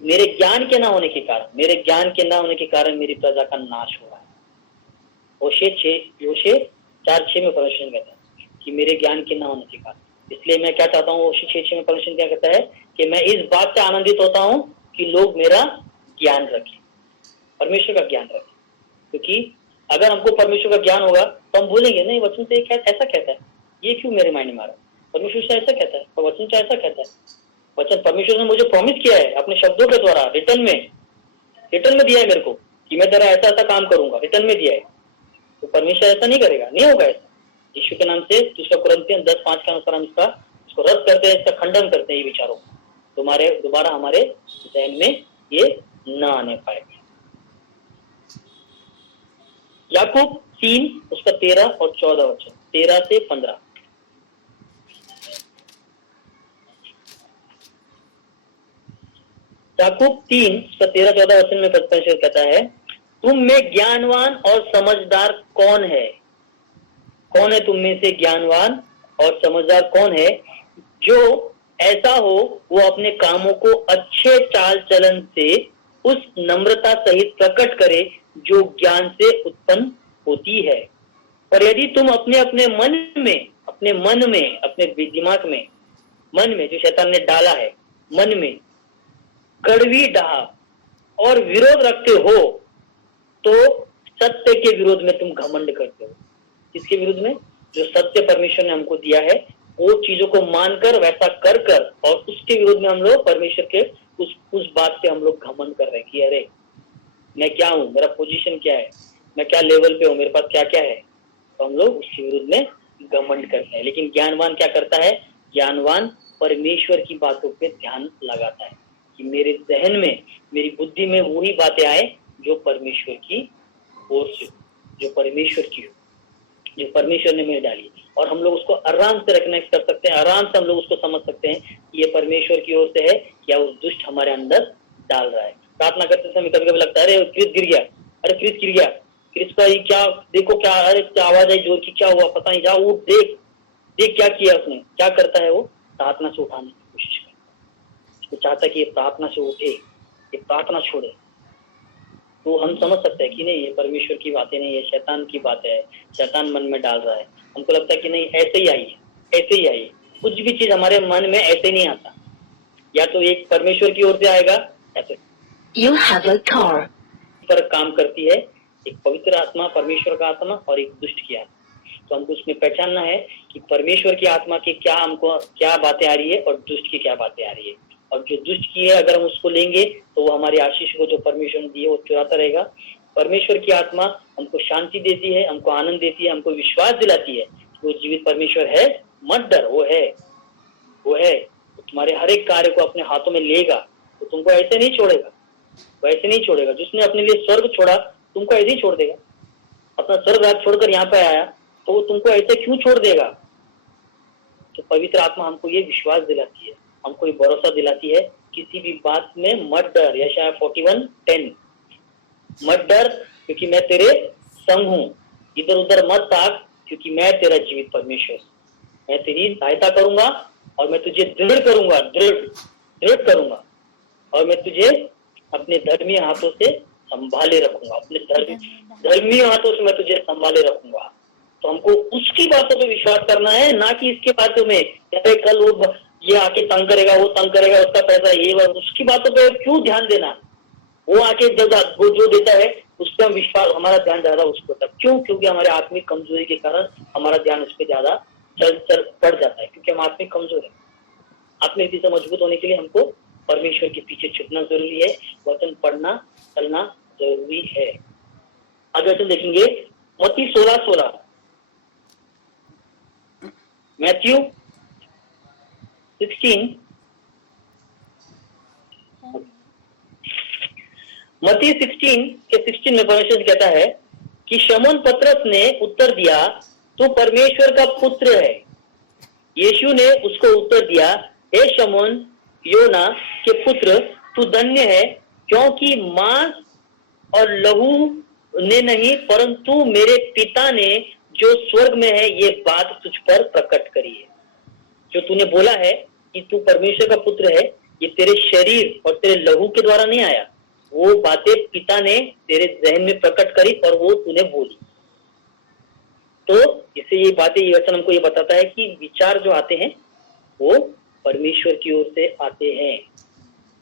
मेरे ज्ञान के ना होने के कारण, मेरी प्रजा का नाश हो रहा है। होशे 4:6 में परमेश्वर कहता है कि मेरे ज्ञान के ना होने के कारण। इसलिए मैं क्या चाहता हूँ, होशे 6:6 में परमेश्वर क्या कहता है कि मैं इस बात से आनंदित होता हूँ कि लोग मेरा ज्ञान रखें, परमेश्वर का ज्ञान रखें। क्योंकि अगर हमको परमेश्वर का ज्ञान होगा तो हम भूलेंगे नहीं, वचन से ऐसा कहता है, ये क्यों मेरे माइंड में आ रहा है, परमेश्वर से ऐसा कहता है, और वचन से ऐसा कहता है। वचन परमेश्वर ने मुझे प्रॉमिस किया है अपने शब्दों के द्वारा, रिटर्न में दिया है मेरे को कि मैं तेरा ऐसा ऐसा काम करूंगा, रिटर्न में दिया है। तो परमेश्वर ऐसा नहीं करेगा, नहीं होगा ऐसा। यीशु के नाम से 2 कुरिन्थियन 10:5 के अनुसार हम इसको रद्द करते हैं, इसका खंडन करते हैं। ये विचारों दोबारा हमारे जहन में ये न आने पाएगा। याकूब 3 उसका 13 और 14 वचन, 13 से 15। याकूब 3 उसका 13-14 वचन में परमेश्वर कहता है, तुम में ज्ञानवान और समझदार कौन है? कौन है तुम में से ज्ञानवान और समझदार कौन है, जो ऐसा हो वो अपने कामों को अच्छे चाल चलन से उस नम्रता सहित प्रकट करे जो ज्ञान से उत्पन्न होती है। पर यदि तुम अपने दिमाग में, मन में जो शैतान ने डाला है, मन में कड़वी डाह और विरोध रखते हो, तो सत्य के विरोध में तुम घमंड करते हो। किसके विरोध में? जो सत्य परमेश्वर ने हमको दिया है, वो चीजों को मानकर वैसा कर और उसके विरोध में हम लोग परमेश्वर के उस बात पे हम लोग घमंड कर रहे हैं कि अरे मैं क्या हूँ, मेरा पोजीशन क्या है, मैं क्या लेवल पे हूँ, मेरे पास क्या क्या है। तो हम लोग उसके विरुद्ध में घमंड करते हैं। लेकिन ज्ञानवान क्या करता है? ज्ञानवान परमेश्वर की बातों पे ध्यान लगाता है कि मेरे जहन में, मेरी बुद्धि में वही बातें आए जो परमेश्वर की ओर से, जो परमेश्वर की हो। जो परमेश्वर ने मेरे डाली, और हम लोग उसको आराम से रिकग्नाइज कर सकते हैं, आराम से हम लोग उसको समझ सकते हैं कि ये परमेश्वर की ओर से है या उस दुष्ट हमारे अंदर डाल रहा है। प्रार्थना करते समय कभी कभी लगता है अरे क्रिस गिर गया, अरे क्रिस गिर गया, क्रिस का क्या देखो, क्या अरे क्या आवाज आई जोर की, क्या हुआ पता नहीं, जा उठ, देख देख क्या किया उसने। क्या करता है वो? प्रार्थना से उठाने की कोशिश करता है, वो चाहता है कि ये प्रार्थना से उठे, ये प्रार्थना छोड़े। तो हम समझ सकते हैं कि नहीं ये परमेश्वर की बातें नहीं, ये शैतान की बातें है, शैतान मन में डाल रहा है। हमको लगता है कि नहीं ऐसे ही आई है, ऐसे ही आई है। कुछ भी चीज हमारे मन में ऐसे नहीं आता, या तो एक परमेश्वर की ओर से आएगा या तो You have a car. पर काम करती है, एक पवित्र आत्मा, परमेश्वर का आत्मा, और एक दुष्ट की आत्मा। तो हमको उसमें पहचानना है कि परमेश्वर की आत्मा की क्या हमको क्या बातें आ रही है और दुष्ट की क्या बातें आ रही है। और जो दुष्ट की है अगर हम उसको लेंगे तो वो हमारी आशीष को जो परमेश्वर ने दी है वो चुराता रहेगा। परमेश्वर की आत्मा हमको शांति देती है, हमको आनंद देती है, हमको विश्वास दिलाती है कि वो जीवित परमेश्वर है, मत डर, वो है, वो है। तो तुम्हारे हर एक कार्य को अपने हाथों में लेगा, तो तुमको ऐसे नहीं छोड़ेगा, वो ऐसे नहीं छोड़ेगा। जिसने अपने लिए स्वर्ग छोड़ा तुमको ऐसे ही छोड़ देगा। अपना स्वर्ग राज छोड़कर यहाँ पे आया तो वो तुमको ऐसे क्यों छोड़ देगा? तो पवित्र आत्मा हमको ये विश्वास दिलाती है, हमको ये भरोसा दिलाती है, किसी भी बात में मत डर। यशायाह 41:10, मत डर क्योंकि मैं तेरे संग हूँ, इधर उधर मत भाग क्योंकि मैं तेरा जीवित परमेश्वर, मैं तेरी सहायता करूंगा और मैं तुझे दृढ़ करूंगा, दृढ़ करूंगा, और मैं तुझे अपने धर्मी हाथों से संभाले रखूंगा, अपने धर्मी हाथों से मैं तुझे संभाले रखूंगा। तो हमको उसकी बातों पे विश्वास करना है, ना कि इसके बातों में कल वो ये आके तंग करेगा, वो तंग करेगा, उसका पैसा ये, उसकी बातों पे क्यों ध्यान देना? वो आके जब वो जो देता है उस पर हम विश्वास, हमारा ध्यान ज्यादा उसको तक क्यों? क्योंकि हमारे आत्मिक कमजोरी के कारण हमारा ध्यान उस पर ज्यादा चल बढ़ जाता है, क्योंकि हम आत्मिक कमजोर है। आत्मिक रीति से मजबूत होने के लिए हमको परमेश्वर के पीछे छुपना जरूरी है, वचन पढ़ना चलना जरूरी है। आगे वचन देखेंगे मत्ती 16:16, मैथ्यू 16, मत्ती 16 के 16 में परमेश्वर कहता है कि शमौन पतरस ने उत्तर दिया, तू परमेश्वर का पुत्र है। यीशु ने उसको उत्तर दिया, हे शमौन योना के पुत्र, तू धन्य है, क्योंकि मांस और लहू ने नहीं परंतु मेरे पिता ने जो स्वर्ग में है ये बात तुझ पर प्रकट करी है। जो तूने बोला है कि तू परमेश्वर का पुत्र है, ये तेरे शरीर और तेरे लहू के द्वारा नहीं आया, वो बातें पिता ने तेरे जहन में प्रकट करी और वो तूने बोली। तो इससे ये बातें, ये वचन हमको ये बताता है कि विचार जो आते हैं वो परमेश्वर की ओर से आते हैं।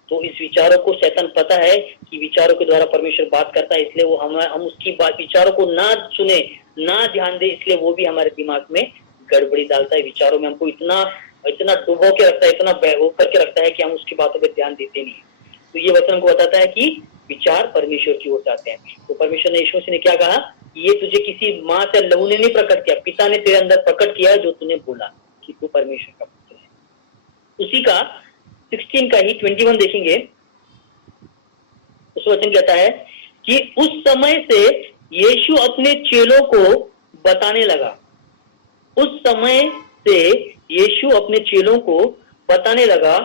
तो इस विचारों को शैतान पता है कि विचारों के द्वारा परमेश्वर बात करता है, इसलिए वो हम उसकी बात, विचारों को ना सुने, ना ध्यान दे, इसलिए वो भी हमारे दिमाग में गड़बड़ी डालता है। विचारों में हमको इतना डुबो के रखता है, इतना बहो करके रखता है कि हम उसकी बातों पर ध्यान देते नहीं। तो ये वचन हमको बताता है कि विचार परमेश्वर की ओर से आते हैं। तो परमेश्वर ने, यीशु ने क्या कहा? ये तुझे किसी माँ से लहू ने नहीं प्रकट किया, पिता ने तेरे अंदर प्रकट किया जो तूने बोला कि तू परमेश्वर का पुत्र है। उसी का 16 का ही 21 देखेंगे। उस वचन कहता है कि उस समय से यीशु अपने चेलों को बताने लगा, उस समय से यीशु अपने चेलों को बताने लगा,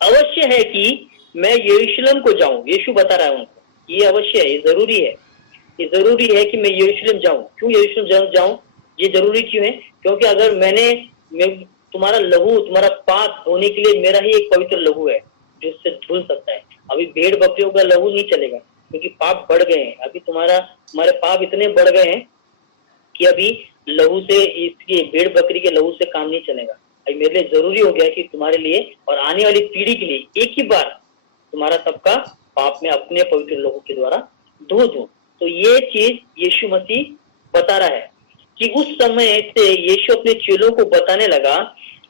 अवश्य है कि मैं यरूशलेम को जाऊं। यीशु बता रहा है उनको, ये अवश्य है, ये जरूरी है, ये जरूरी है कि मैं यरूशलेम जाऊं। क्यों यरूशलेम जाऊं? ये जरूरी क्यों है? क्योंकि अगर मैं तुम्हारा लहू, तुम्हारा पाप धोने के लिए मेरा ही एक पवित्र लहू है जो उससे धुल सकता है। अभी भेड़ बकरियों का लहू नहीं चलेगा क्योंकि पाप बढ़ गए हैं। अभी तुम्हारे पाप इतने बढ़ गए हैं कि अभी लहू से, इसके भेड़ बकरी के लहू से काम नहीं चलेगा। अभी मेरे लिए जरूरी हो गया कि तुम्हारे लिए और आने वाली पीढ़ी के लिए एक ही बार तुम्हारा सबका पाप में अपने पवित्र लहू के द्वारा धो दूं। तो ये चीज यीशु मसीह बता रहा है कि उस समय से यीशु अपने चेलों को बताने लगा,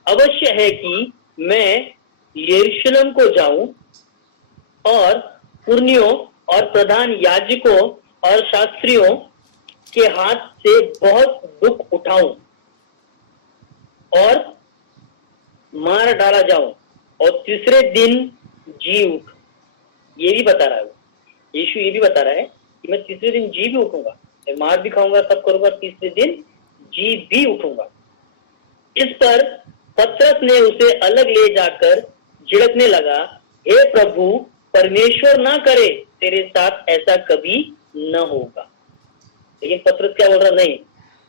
अवश्य है कि मैं यरूशलेम को जाऊं और पुरनियों और प्रधान याजकों और शास्त्रियों के हाथ से बहुत दुख उठाऊं और मार डाला जाऊं और तीसरे दिन जी उठ। ये भी बता रहा है, यीशु ये भी बता रहा है कि मैं तीसरे दिन जी भी उठूंगा। मैं मार भी खाऊंगा, सब करूंगा, तीसरे दिन जी भी उठूंगा। इस पर पतरस ने उसे अलग ले जाकर झिड़कने लगा, हे प्रभु, परमेश्वर ना करे तेरे साथ ऐसा कभी न होगा। लेकिन पतरस क्या बोल रहा, नहीं,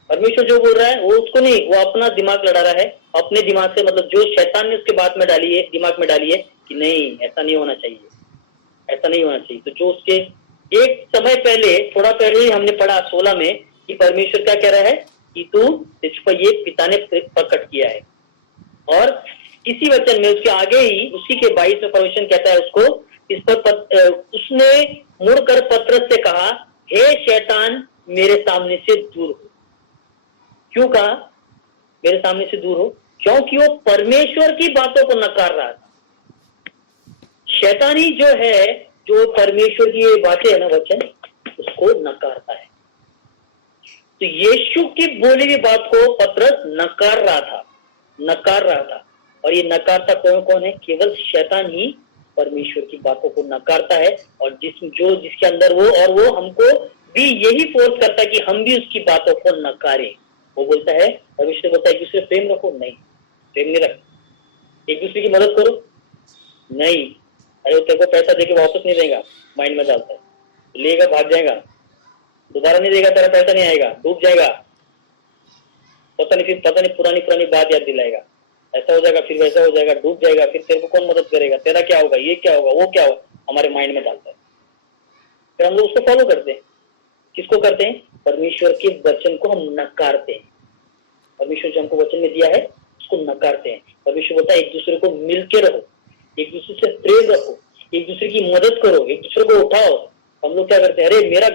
परमेश्वर जो बोल रहा है वो उसको नहीं, वो अपना दिमाग लड़ा रहा है, अपने दिमाग से, मतलब जो शैतान ने उसके बात में डाली है, दिमाग में डाली है कि नहीं ऐसा नहीं होना चाहिए, ऐसा नहीं होना चाहिए। तो जो उसके एक समय पहले, थोड़ा पहले ही हमने पढ़ा 16 में कि परमेश्वर क्या कह रहा है कि तू तुझ पर ये पिता ने प्रकट किया है। और इसी वचन में उसके आगे ही उसी के 22 में परमेश्वर कहता है उसको, इस पर उसने मुड़कर पतरस से कहा, हे शैतान मेरे सामने से दूर हो। क्यों कहा मेरे सामने से दूर हो? क्योंकि वो परमेश्वर की बातों को नकार रहा था। शैतानी जो है, जो परमेश्वर की ये बातें है ना, वचन, उसको नकारता है। तो यीशु की बोली हुई बात को पतरस नकार रहा था। और ये नकारता कौन कौन है? केवल शैतान ही परमेश्वर की बातों को नकारता है। और जिसके अंदर वो हमको भी यही फोर्स करता है कि हम भी उसकी बातों को नकारें। वो बोलता है, परमेश्वर बोलता है, एक दूसरे प्रेम रखो, नहीं, प्रेम नहीं रख। एक दूसरे की मदद करो, नहीं, अरे वो तेरे को पैसा देके वापस नहीं देगा, माइंड में डालता है, लेगा भाग जाएगा, दोबारा नहीं देगा, तेरा पैसा नहीं आएगा, डूब जाएगा, पता नहीं पुरानी बात याद दिलाएगा, ऐसा हो जाएगा, फिर वैसा हो जाएगा, डूब जाएगा, फिर तेरे को कौन मदद करेगा, तेरा क्या होगा, ये क्या होगा, वो क्या होगा, हमारे माइंड में डालता है। फिर हम लोग उसको फॉलो करते हैं। किसको करते हैं? परमेश्वर के वचन को हम नकारते हैं। परमेश्वर जो हमको वचन में दिया है उसको नकारते हैं। परमेश्वर बोलता है एक दूसरे को मिलके रहो, एक दूसरे से प्रेम रखो, एक दूसरे की मदद करो, एक दूसरे को उठाओ। हम लोग क्या करते हैं, अरे मेरा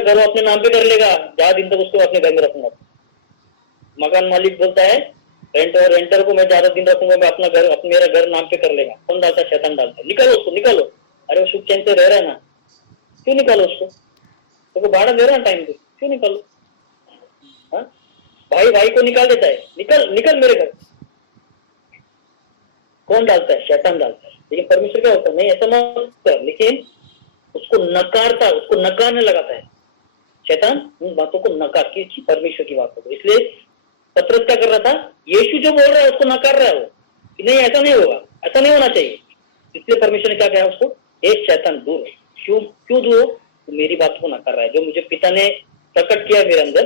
घर वो अपने नाम पे कर लेगा, ज्यादा दिन तक उसको अपने घर में रखूंगा। मकान मालिक बोलता है रेंटर को मैं ज्यादा दिन रखूंगा, मैं मेरा घर नाम पे कर लेगा। कौन डालता है? शैतान डालता है। निकालो उसको, निकालो। अरे वो सुख चैन से रह रहा है ना, क्यों निकालो उसको? तो भाड़ा दे रहा है टाइम पे, क्यों निकालो? हाँ, भाई को निकाल देता है, निकल मेरे घर। कौन डालता है? शैतान डालता है। लेकिन परमेश्वर क्या होता है, नहीं ऐसा मत कर, लेकिन उसको नकारने लगाता है शैतान, उन बातों को नकार की, परमेश्वर की बातों को। इसलिए पतरस क्या कर रहा था, यीशु जो बोल रहा है उसको नकार रहा है वो, कि नहीं ऐसा नहीं होगा, ऐसा नहीं होना चाहिए। इसलिए परमेश्वर ने क्या कहा उसको, एक शैतान दूर है। क्यों दूर हो? तो मेरी बात को नकार रहा है, जो मुझे पिता ने प्रकट किया मेरे अंदर,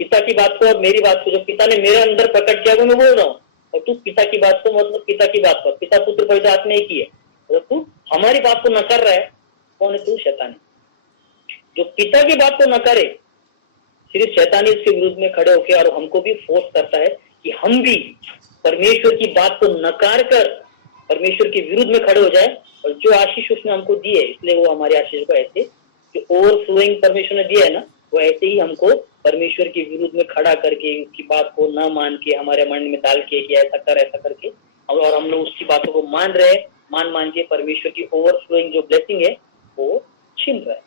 पिता की बात को और मेरी बात को जो पिता ने मेरे अंदर प्रकट किया वो मैं बोल रहा हूँ। और तू पिता की बात को, मतलब पिता की बात पर, पिता पुत्र पवित्र आत्मा एक ही है, और तू हमारी बात को नकार रहा है। कौन है तू? शैतान है। जो पिता की बात को नकारे, सिर्फ शैतानी उसके विरुद्ध में खड़े होकर और हमको भी फोर्स करता है कि हम भी परमेश्वर की बात को नकार कर परमेश्वर के विरुद्ध में खड़े हो जाए। और जो आशीष उसने हमको दी है, इसलिए वो हमारी आशीष को ऐसे जो ओवरफ्लोइंग परमेश्वर ने दिया है ना, वो ऐसे ही हमको परमेश्वर के विरुद्ध में खड़ा करके, उसकी बात को न मान के, हमारे मन में डाल के कि ऐसा करके, और हम लोग उसकी बातों को मान रहे, मान के परमेश्वर की ओवरफ्लोइंग जो ब्लेसिंग है वो छीन रहा है।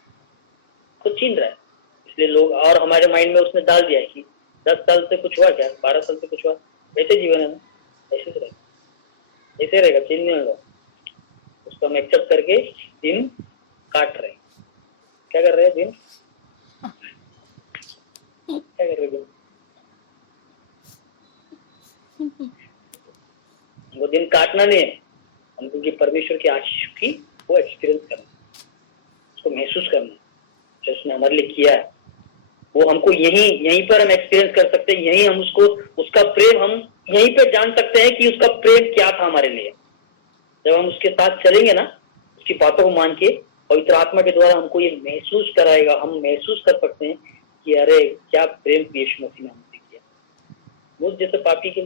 इसलिए लोग, और हमारे माइंड में उसने डाल दिया है कि 10 साल से कुछ हुआ क्या, 12 साल से कुछ हुआ, ऐसे जीवन है ना, ऐसे रहेगा, चेंज नहीं होगा। उसको हम एक्सेप्ट करके दिन काट रहे हैं। क्या कर रहे हैं? दिन क्या कर रहे हैं? वो दिन काटना नहीं है, हमको कि परमेश्वर की आशीष की वो एक्सपीरियंस करना, उसको महसूस करना जो उसने हमारे लिए किया है। वो हमको यहीं पर हम एक्सपीरियंस कर सकते हैं, यहीं हम उसका प्रेम हम यहीं पे जान सकते हैं कि उसका प्रेम क्या था हमारे लिए। जब हम उसके साथ चलेंगे ना, उसकी बातों को मान के, पवित्र आत्मा के द्वारा हमको ये महसूस कराएगा, हम महसूस कर सकते हैं कि अरे क्या प्रेम यीशु मसीह ने हमसे किया। मुझ जैसे पापी के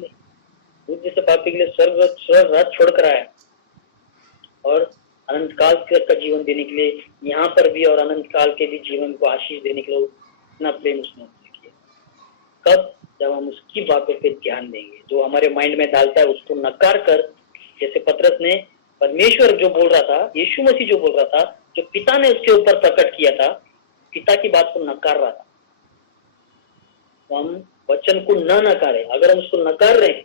लिए स्वर्ग रात छोड़ कर आया और अनंत काल का जीवन देने के लिए यहाँ पर भी, और अनंत काल के भी जीवन को आशीष देने के लिए इतना प्रेम उसने हमसे किया। कब? जब हम उसकी बातों पे ध्यान देंगे। जो हमारे माइंड में डालता है उसको नकार कर, जैसे पतरस ने परमेश्वर जो बोल रहा था, यीशु मसीह जो बोल रहा था, जो पिता ने उसके ऊपर प्रकट किया था, पिता की बात को नकार रहा था। तो हम वचन को न नकारें। अगर हम उसको नकार रहे हैं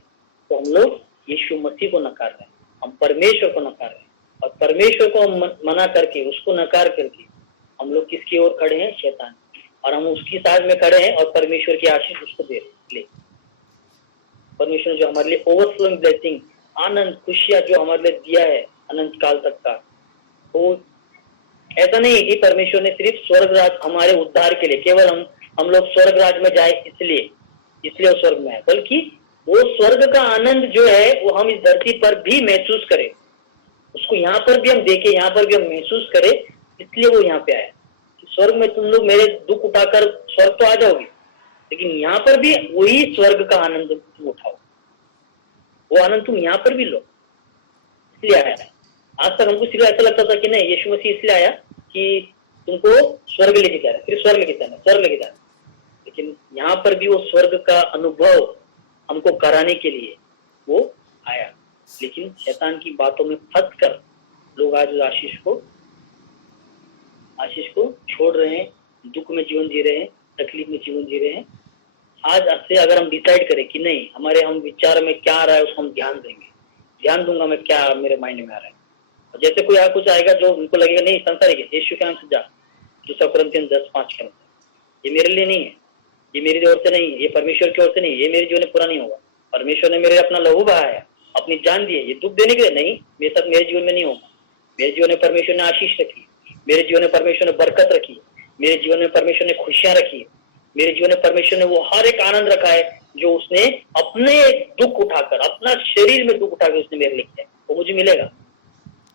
तो हम लोग यीशु मसीह को नकार रहे हैं, हम परमेश्वर को नकार रहे हैं। और परमेश्वर को हम मना करके, उसको नकार करके हम लोग किसकी ओर खड़े हैं? शैतान। और हम उसकी साइड में खड़े हैं और परमेश्वर की आशीष उसको दे ले। परमेश्वर ने जो हमारे लिए ओवरफ्लोइंग ब्लेसिंग, आनंद, खुशियां जो हमारे लिए दिया है अनंत काल तक का, वो ऐसा नहीं है कि परमेश्वर ने सिर्फ स्वर्ग राज हमारे उद्धार के लिए, केवल हम लोग स्वर्ग राज में जाए इसलिए वो स्वर्ग में है, बल्कि वो स्वर्ग का आनंद जो है वो हम इस धरती पर भी महसूस करें, उसको यहाँ पर भी हम देखें, यहाँ पर भी हम महसूस करें, इसलिए वो यहाँ पे आया। स्वर्ग में तुम लोग मेरे दुख उठाकर स्वर्ग तो आ जाओगे, लेकिन यहाँ पर भी वही स्वर्ग का आनंद तुम उठाओ, वो आनंद तुम यहाँ पर भी लो, इसलिए आया। आज तक हमको सिर्फ ऐसा लगता था कि नहीं, यीशु मसीह इसलिए आया कि तुमको स्वर्ग लेके जा रहा है, फिर स्वर्ग लेके जा रहा है, लेकिन यहाँ पर भी वो स्वर्ग का अनुभव हमको कराने के लिए वो आया। लेकिन शैतान की बातों में फंस कर लोग आज आशीष को छोड़ रहे हैं, दुख में जीवन जी रहे हैं, तकलीफ में जीवन जी रहे हैं। आज से अगर हम डिसाइड करें कि नहीं, हम विचार में क्या आ रहा है उसको हम ध्यान दूंगा मैं, क्या मेरे माइंड में आ रहा है। और जैसे कोई कुछ आएगा जो उनको लगेगा नहीं संसारिक है, यीशु के नाम से जा, 2 कुरिन्थियन 10:5 के अनुसार, ये मेरे लिए नहीं है, ये मेरी ओर से नहीं है, ये परमेश्वर की ओर से नहीं है, ये मेरे जीवन में पूरा नहीं होगा। परमेश्वर ने मेरे अपना लहू बहाया, अपनी जान दी है, ये दुख देने के लिए नहीं, मेरे जीवन में नहीं होगा। मेरे जीवन में परमेश्वर ने आशीष रखी, मेरे जीवन में परमेश्वर ने बरकत रखी, मेरे जीवन में परमेश्वर ने खुशियां रखी, मेरे जीवन में परमेश्वर ने वो हर एक आनंद रखा है जो उसने अपने दुख उठाकर, अपना शरीर में दुख उठाकर उसने मेरे लिए किया, वो मुझे मिलेगा।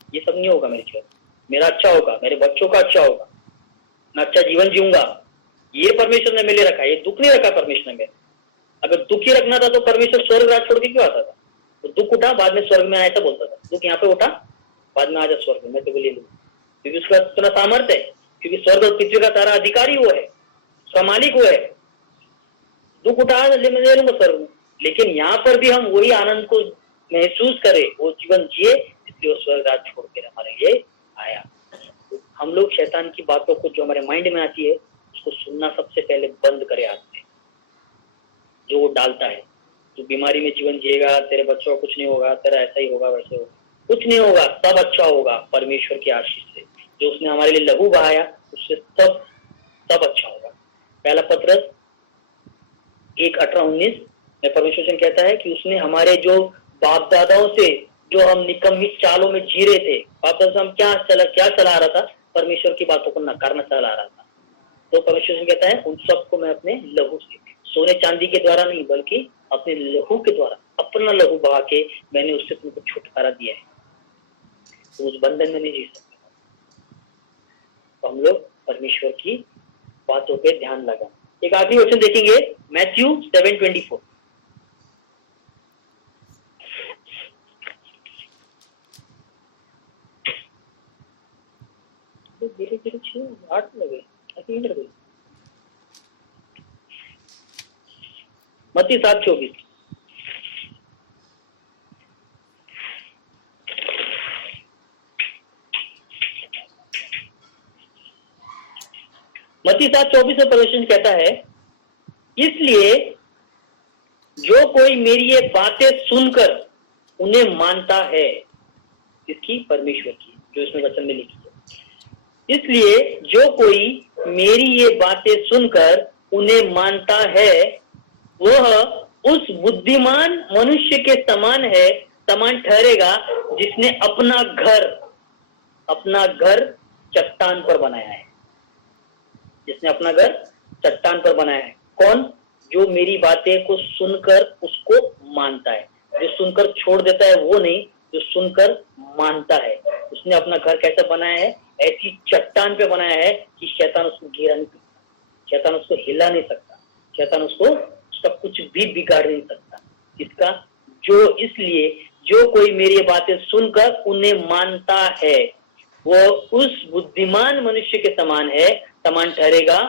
ये सब नहीं होगा मेरे जीवन, मेरा अच्छा होगा, मेरे बच्चों का अच्छा होगा, मैं अच्छा जीवन जीऊंगा, ये परमेश्वर ने मेरे रखा, ये दुख नहीं रखा परमेश्वर ने मेरे। अगर दुख ही रखना था तो परमेश्वर स्वर्ग राज छोड़ के क्यों आता था? तो दुख उठा बाद में स्वर्ग में आया, ऐसा बोलता था, दुख यहाँ पे उठा बाद में आ जा स्वर्ग में, मैं तो ले लूँ, क्योंकि उसका इतना सामर्थ्य है, क्योंकि स्वर्ग और पृथ्वी का सारा अधिकारी वो है, उसका मालिक वो है। दुख उठा ले लूंगा स्वर्ग में, लेकिन यहाँ पर भी हम वही आनंद को महसूस करें, वो जीवन जिए, इसलिए वो स्वर्ग राज छोड़ कर हमारे लिए आया। तो हम लोग शैतान की बातों को जो हमारे माइंड में आती है उसको सुनना सबसे पहले बंद करें आज से, जो वो डालता है। तू बीमारी में जीवन जिएगा, तेरे बच्चों को कुछ नहीं होगा, तेरा ऐसा ही होगा, वैसे होगा, कुछ नहीं होगा, सब अच्छा होगा परमेश्वर की आशीष से, जो उसने हमारे लिए लहू बहाया उससे सब अच्छा होगा। पहला पत्रस 1:18-19 में परमेश्वर से कहता है कि उसने हमारे जो बाप दादाओं से जो हम निकम्मी चालों में जी रहे थे, बाप दादा हम क्या चला रहा था, परमेश्वर की बातों को नकारना चला रहा था, तो परमेश्वर से कहता है उन सबको मैं अपने लहू से, सोने चांदी के द्वारा नहीं बल्कि अपने लहू के द्वारा, अपना लहू बहा के मैंने उससे तुमको छुटकारा दिया है, तो उस बंधन में नहीं जी सकते। तो हम लोग परमेश्वर की बातों पे ध्यान लगा। एक आखिरी वचन देखेंगे, मैथ्यू 7:24। धीरे धीरे 8 लगे, मत्ती 7:24। मत्ती 7:24 में परमेश्वर कहता है, इसलिए जो कोई मेरी ये बातें सुनकर उन्हें मानता है, इसकी परमेश्वर की जो इसमें वचन में लिखी है, इसलिए जो कोई मेरी ये बातें सुनकर उन्हें मानता है वह उस बुद्धिमान मनुष्य के समान ठहरेगा जिसने अपना घर चट्टान पर बनाया है, जिसने अपना घर चट्टान पर बनाया है। कौन? जो मेरी बातें को सुनकर उसको मानता है, जो सुनकर छोड़ देता है वो नहीं, जो सुनकर मानता है। उसने अपना घर कैसे बनाया है? ऐसी चट्टान पे बनाया है कि शैतान उसको गिरा नहीं सकता, शैतान उसको हिला नहीं सकता, शैतान उसका कुछ भी बिगाड़ नहीं सकता। इसका इसलिए जो कोई मेरी बातें सुनकर उन्हें मानता है वो उस बुद्धिमान मनुष्य के समान ठहरेगा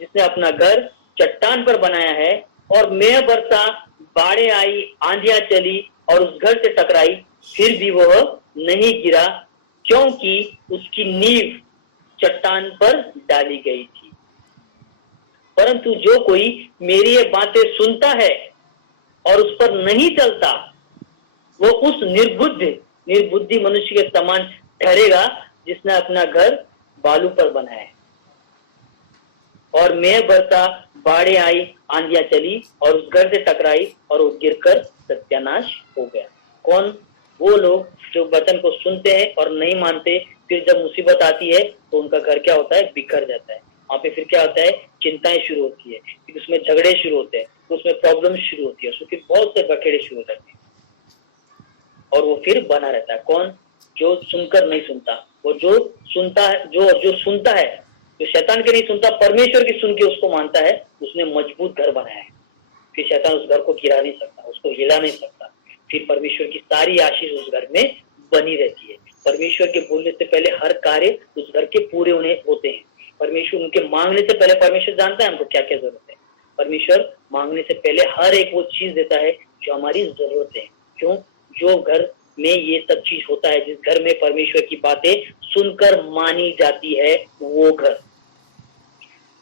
जिसने अपना घर चट्टान पर बनाया है, और मेघ बरसा, बाढ़ें आई, आंधियां चली और उस घर से टकराई, फिर भी वह नहीं गिरा क्योंकि उसकी नींव चट्टान पर डाली गई थी। परंतु जो कोई मेरी ये बातें सुनता है और उस पर नहीं चलता वो उस निर्बुद्धि मनुष्य के समान ठहरेगा जिसने अपना घर बालू पर बनाया है। और मैं बरसा, बाढ़ें आई, आंधियां चली और उस घर से टकराई और वो गिरकर सत्यानाश हो गया। कौन? वो लोग जो वचन को सुनते हैं और नहीं मानते, फिर जब मुसीबत आती है तो उनका घर क्या होता है? बिखर जाता है। वहां पे फिर क्या होता है? चिंताएं शुरू होती है, फिर उसमें झगड़े शुरू होते हैं, फिर उसमें प्रॉब्लम शुरू होती है, उसमें फिर बहुत से बखेड़े शुरू हो जाते हैं और वो फिर बना रहता है। कौन? जो सुनकर नहीं सुनता। वो जो सुनता है, जो सुनता है, जो शैतान के नहीं सुनता, परमेश्वर की सुन के उसको मानता है, उसने मजबूत घर बनाया है। फिर शैतान उस घर को गिरा नहीं सकता, उसको हिला नहीं सकता। फिर परमेश्वर की सारी आशीष उस घर में बनी रहती है। परमेश्वर के बोलने से पहले हर कार्य उस घर के पूरे होते हैं। परमेश्वर उनके मांगने से पहले, परमेश्वर जानता है हमको क्या क्या जरूरत है। परमेश्वर मांगने से पहले हर एक वो चीज देता है जो हमारी जरूरत है। क्यों? जो घर में ये सब चीज होता है, जिस घर में परमेश्वर की बातें सुनकर मानी जाती है, वो घर।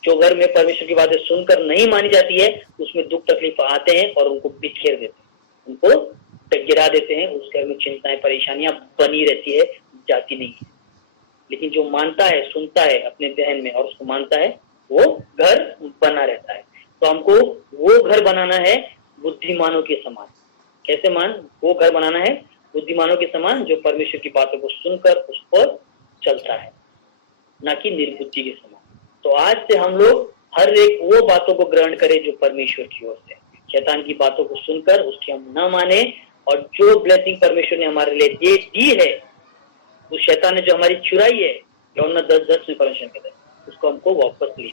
जो घर में परमेश्वर की बातें सुनकर नहीं मानी जाती है, उसमें दुख तकलीफ आते हैं और उनको बिखेर देते हैं, उनको गिरा देते हैं। उस घर में चिंताएं, परेशानियां बनी रहती है, जाती नहीं है। लेकिन जो मानता है, सुनता है अपने ध्यान में और उसको मानता है, वो घर बना रहता है। तो हमको वो घर बनाना है बुद्धिमानों के समान। कैसे वो घर बनाना है बुद्धिमानों के समान, जो परमेश्वर की बातों को सुनकर उस पर चलता है, ना कि निर्बुद्धि के समान। तो आज से हम लोग हर एक वो बातों को ग्रहण करें जो परमेश्वर की ओर से। शैतान की बातों को सुनकर उसकी हम न माने, और जो ब्लेसिंग परमेश्वर ने हमारे लिए दी है, उस शैतान ने जो हमारी चुराई है, यूहन्ना 10:10 में परमेश्वर कहता है, उसको हमको वापस ले,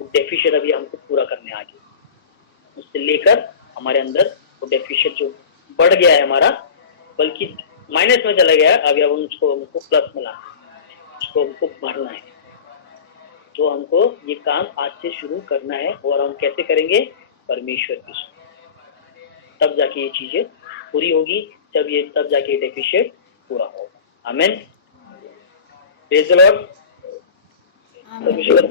वो डेफिशिएंट अभी हमको पूरा करने आगे, उससे लेकर हमारे अंदर वो डेफिशिएंट जो बढ़ गया है हमारा, बल्कि माइनस में चला गया, अभी अब उसको हमको प्लस में लाना है, उसको हमको भरना है। तो हमको ये काम आज से शुरू करना है। और हम कैसे करेंगे? परमेश्वर की सुन, तब जाके ये चीजें पूरी होगी, तब जाके डेफिशिएंट पूरा होगा। आमीन। Praise the Lord. आमीन। परमेश्वर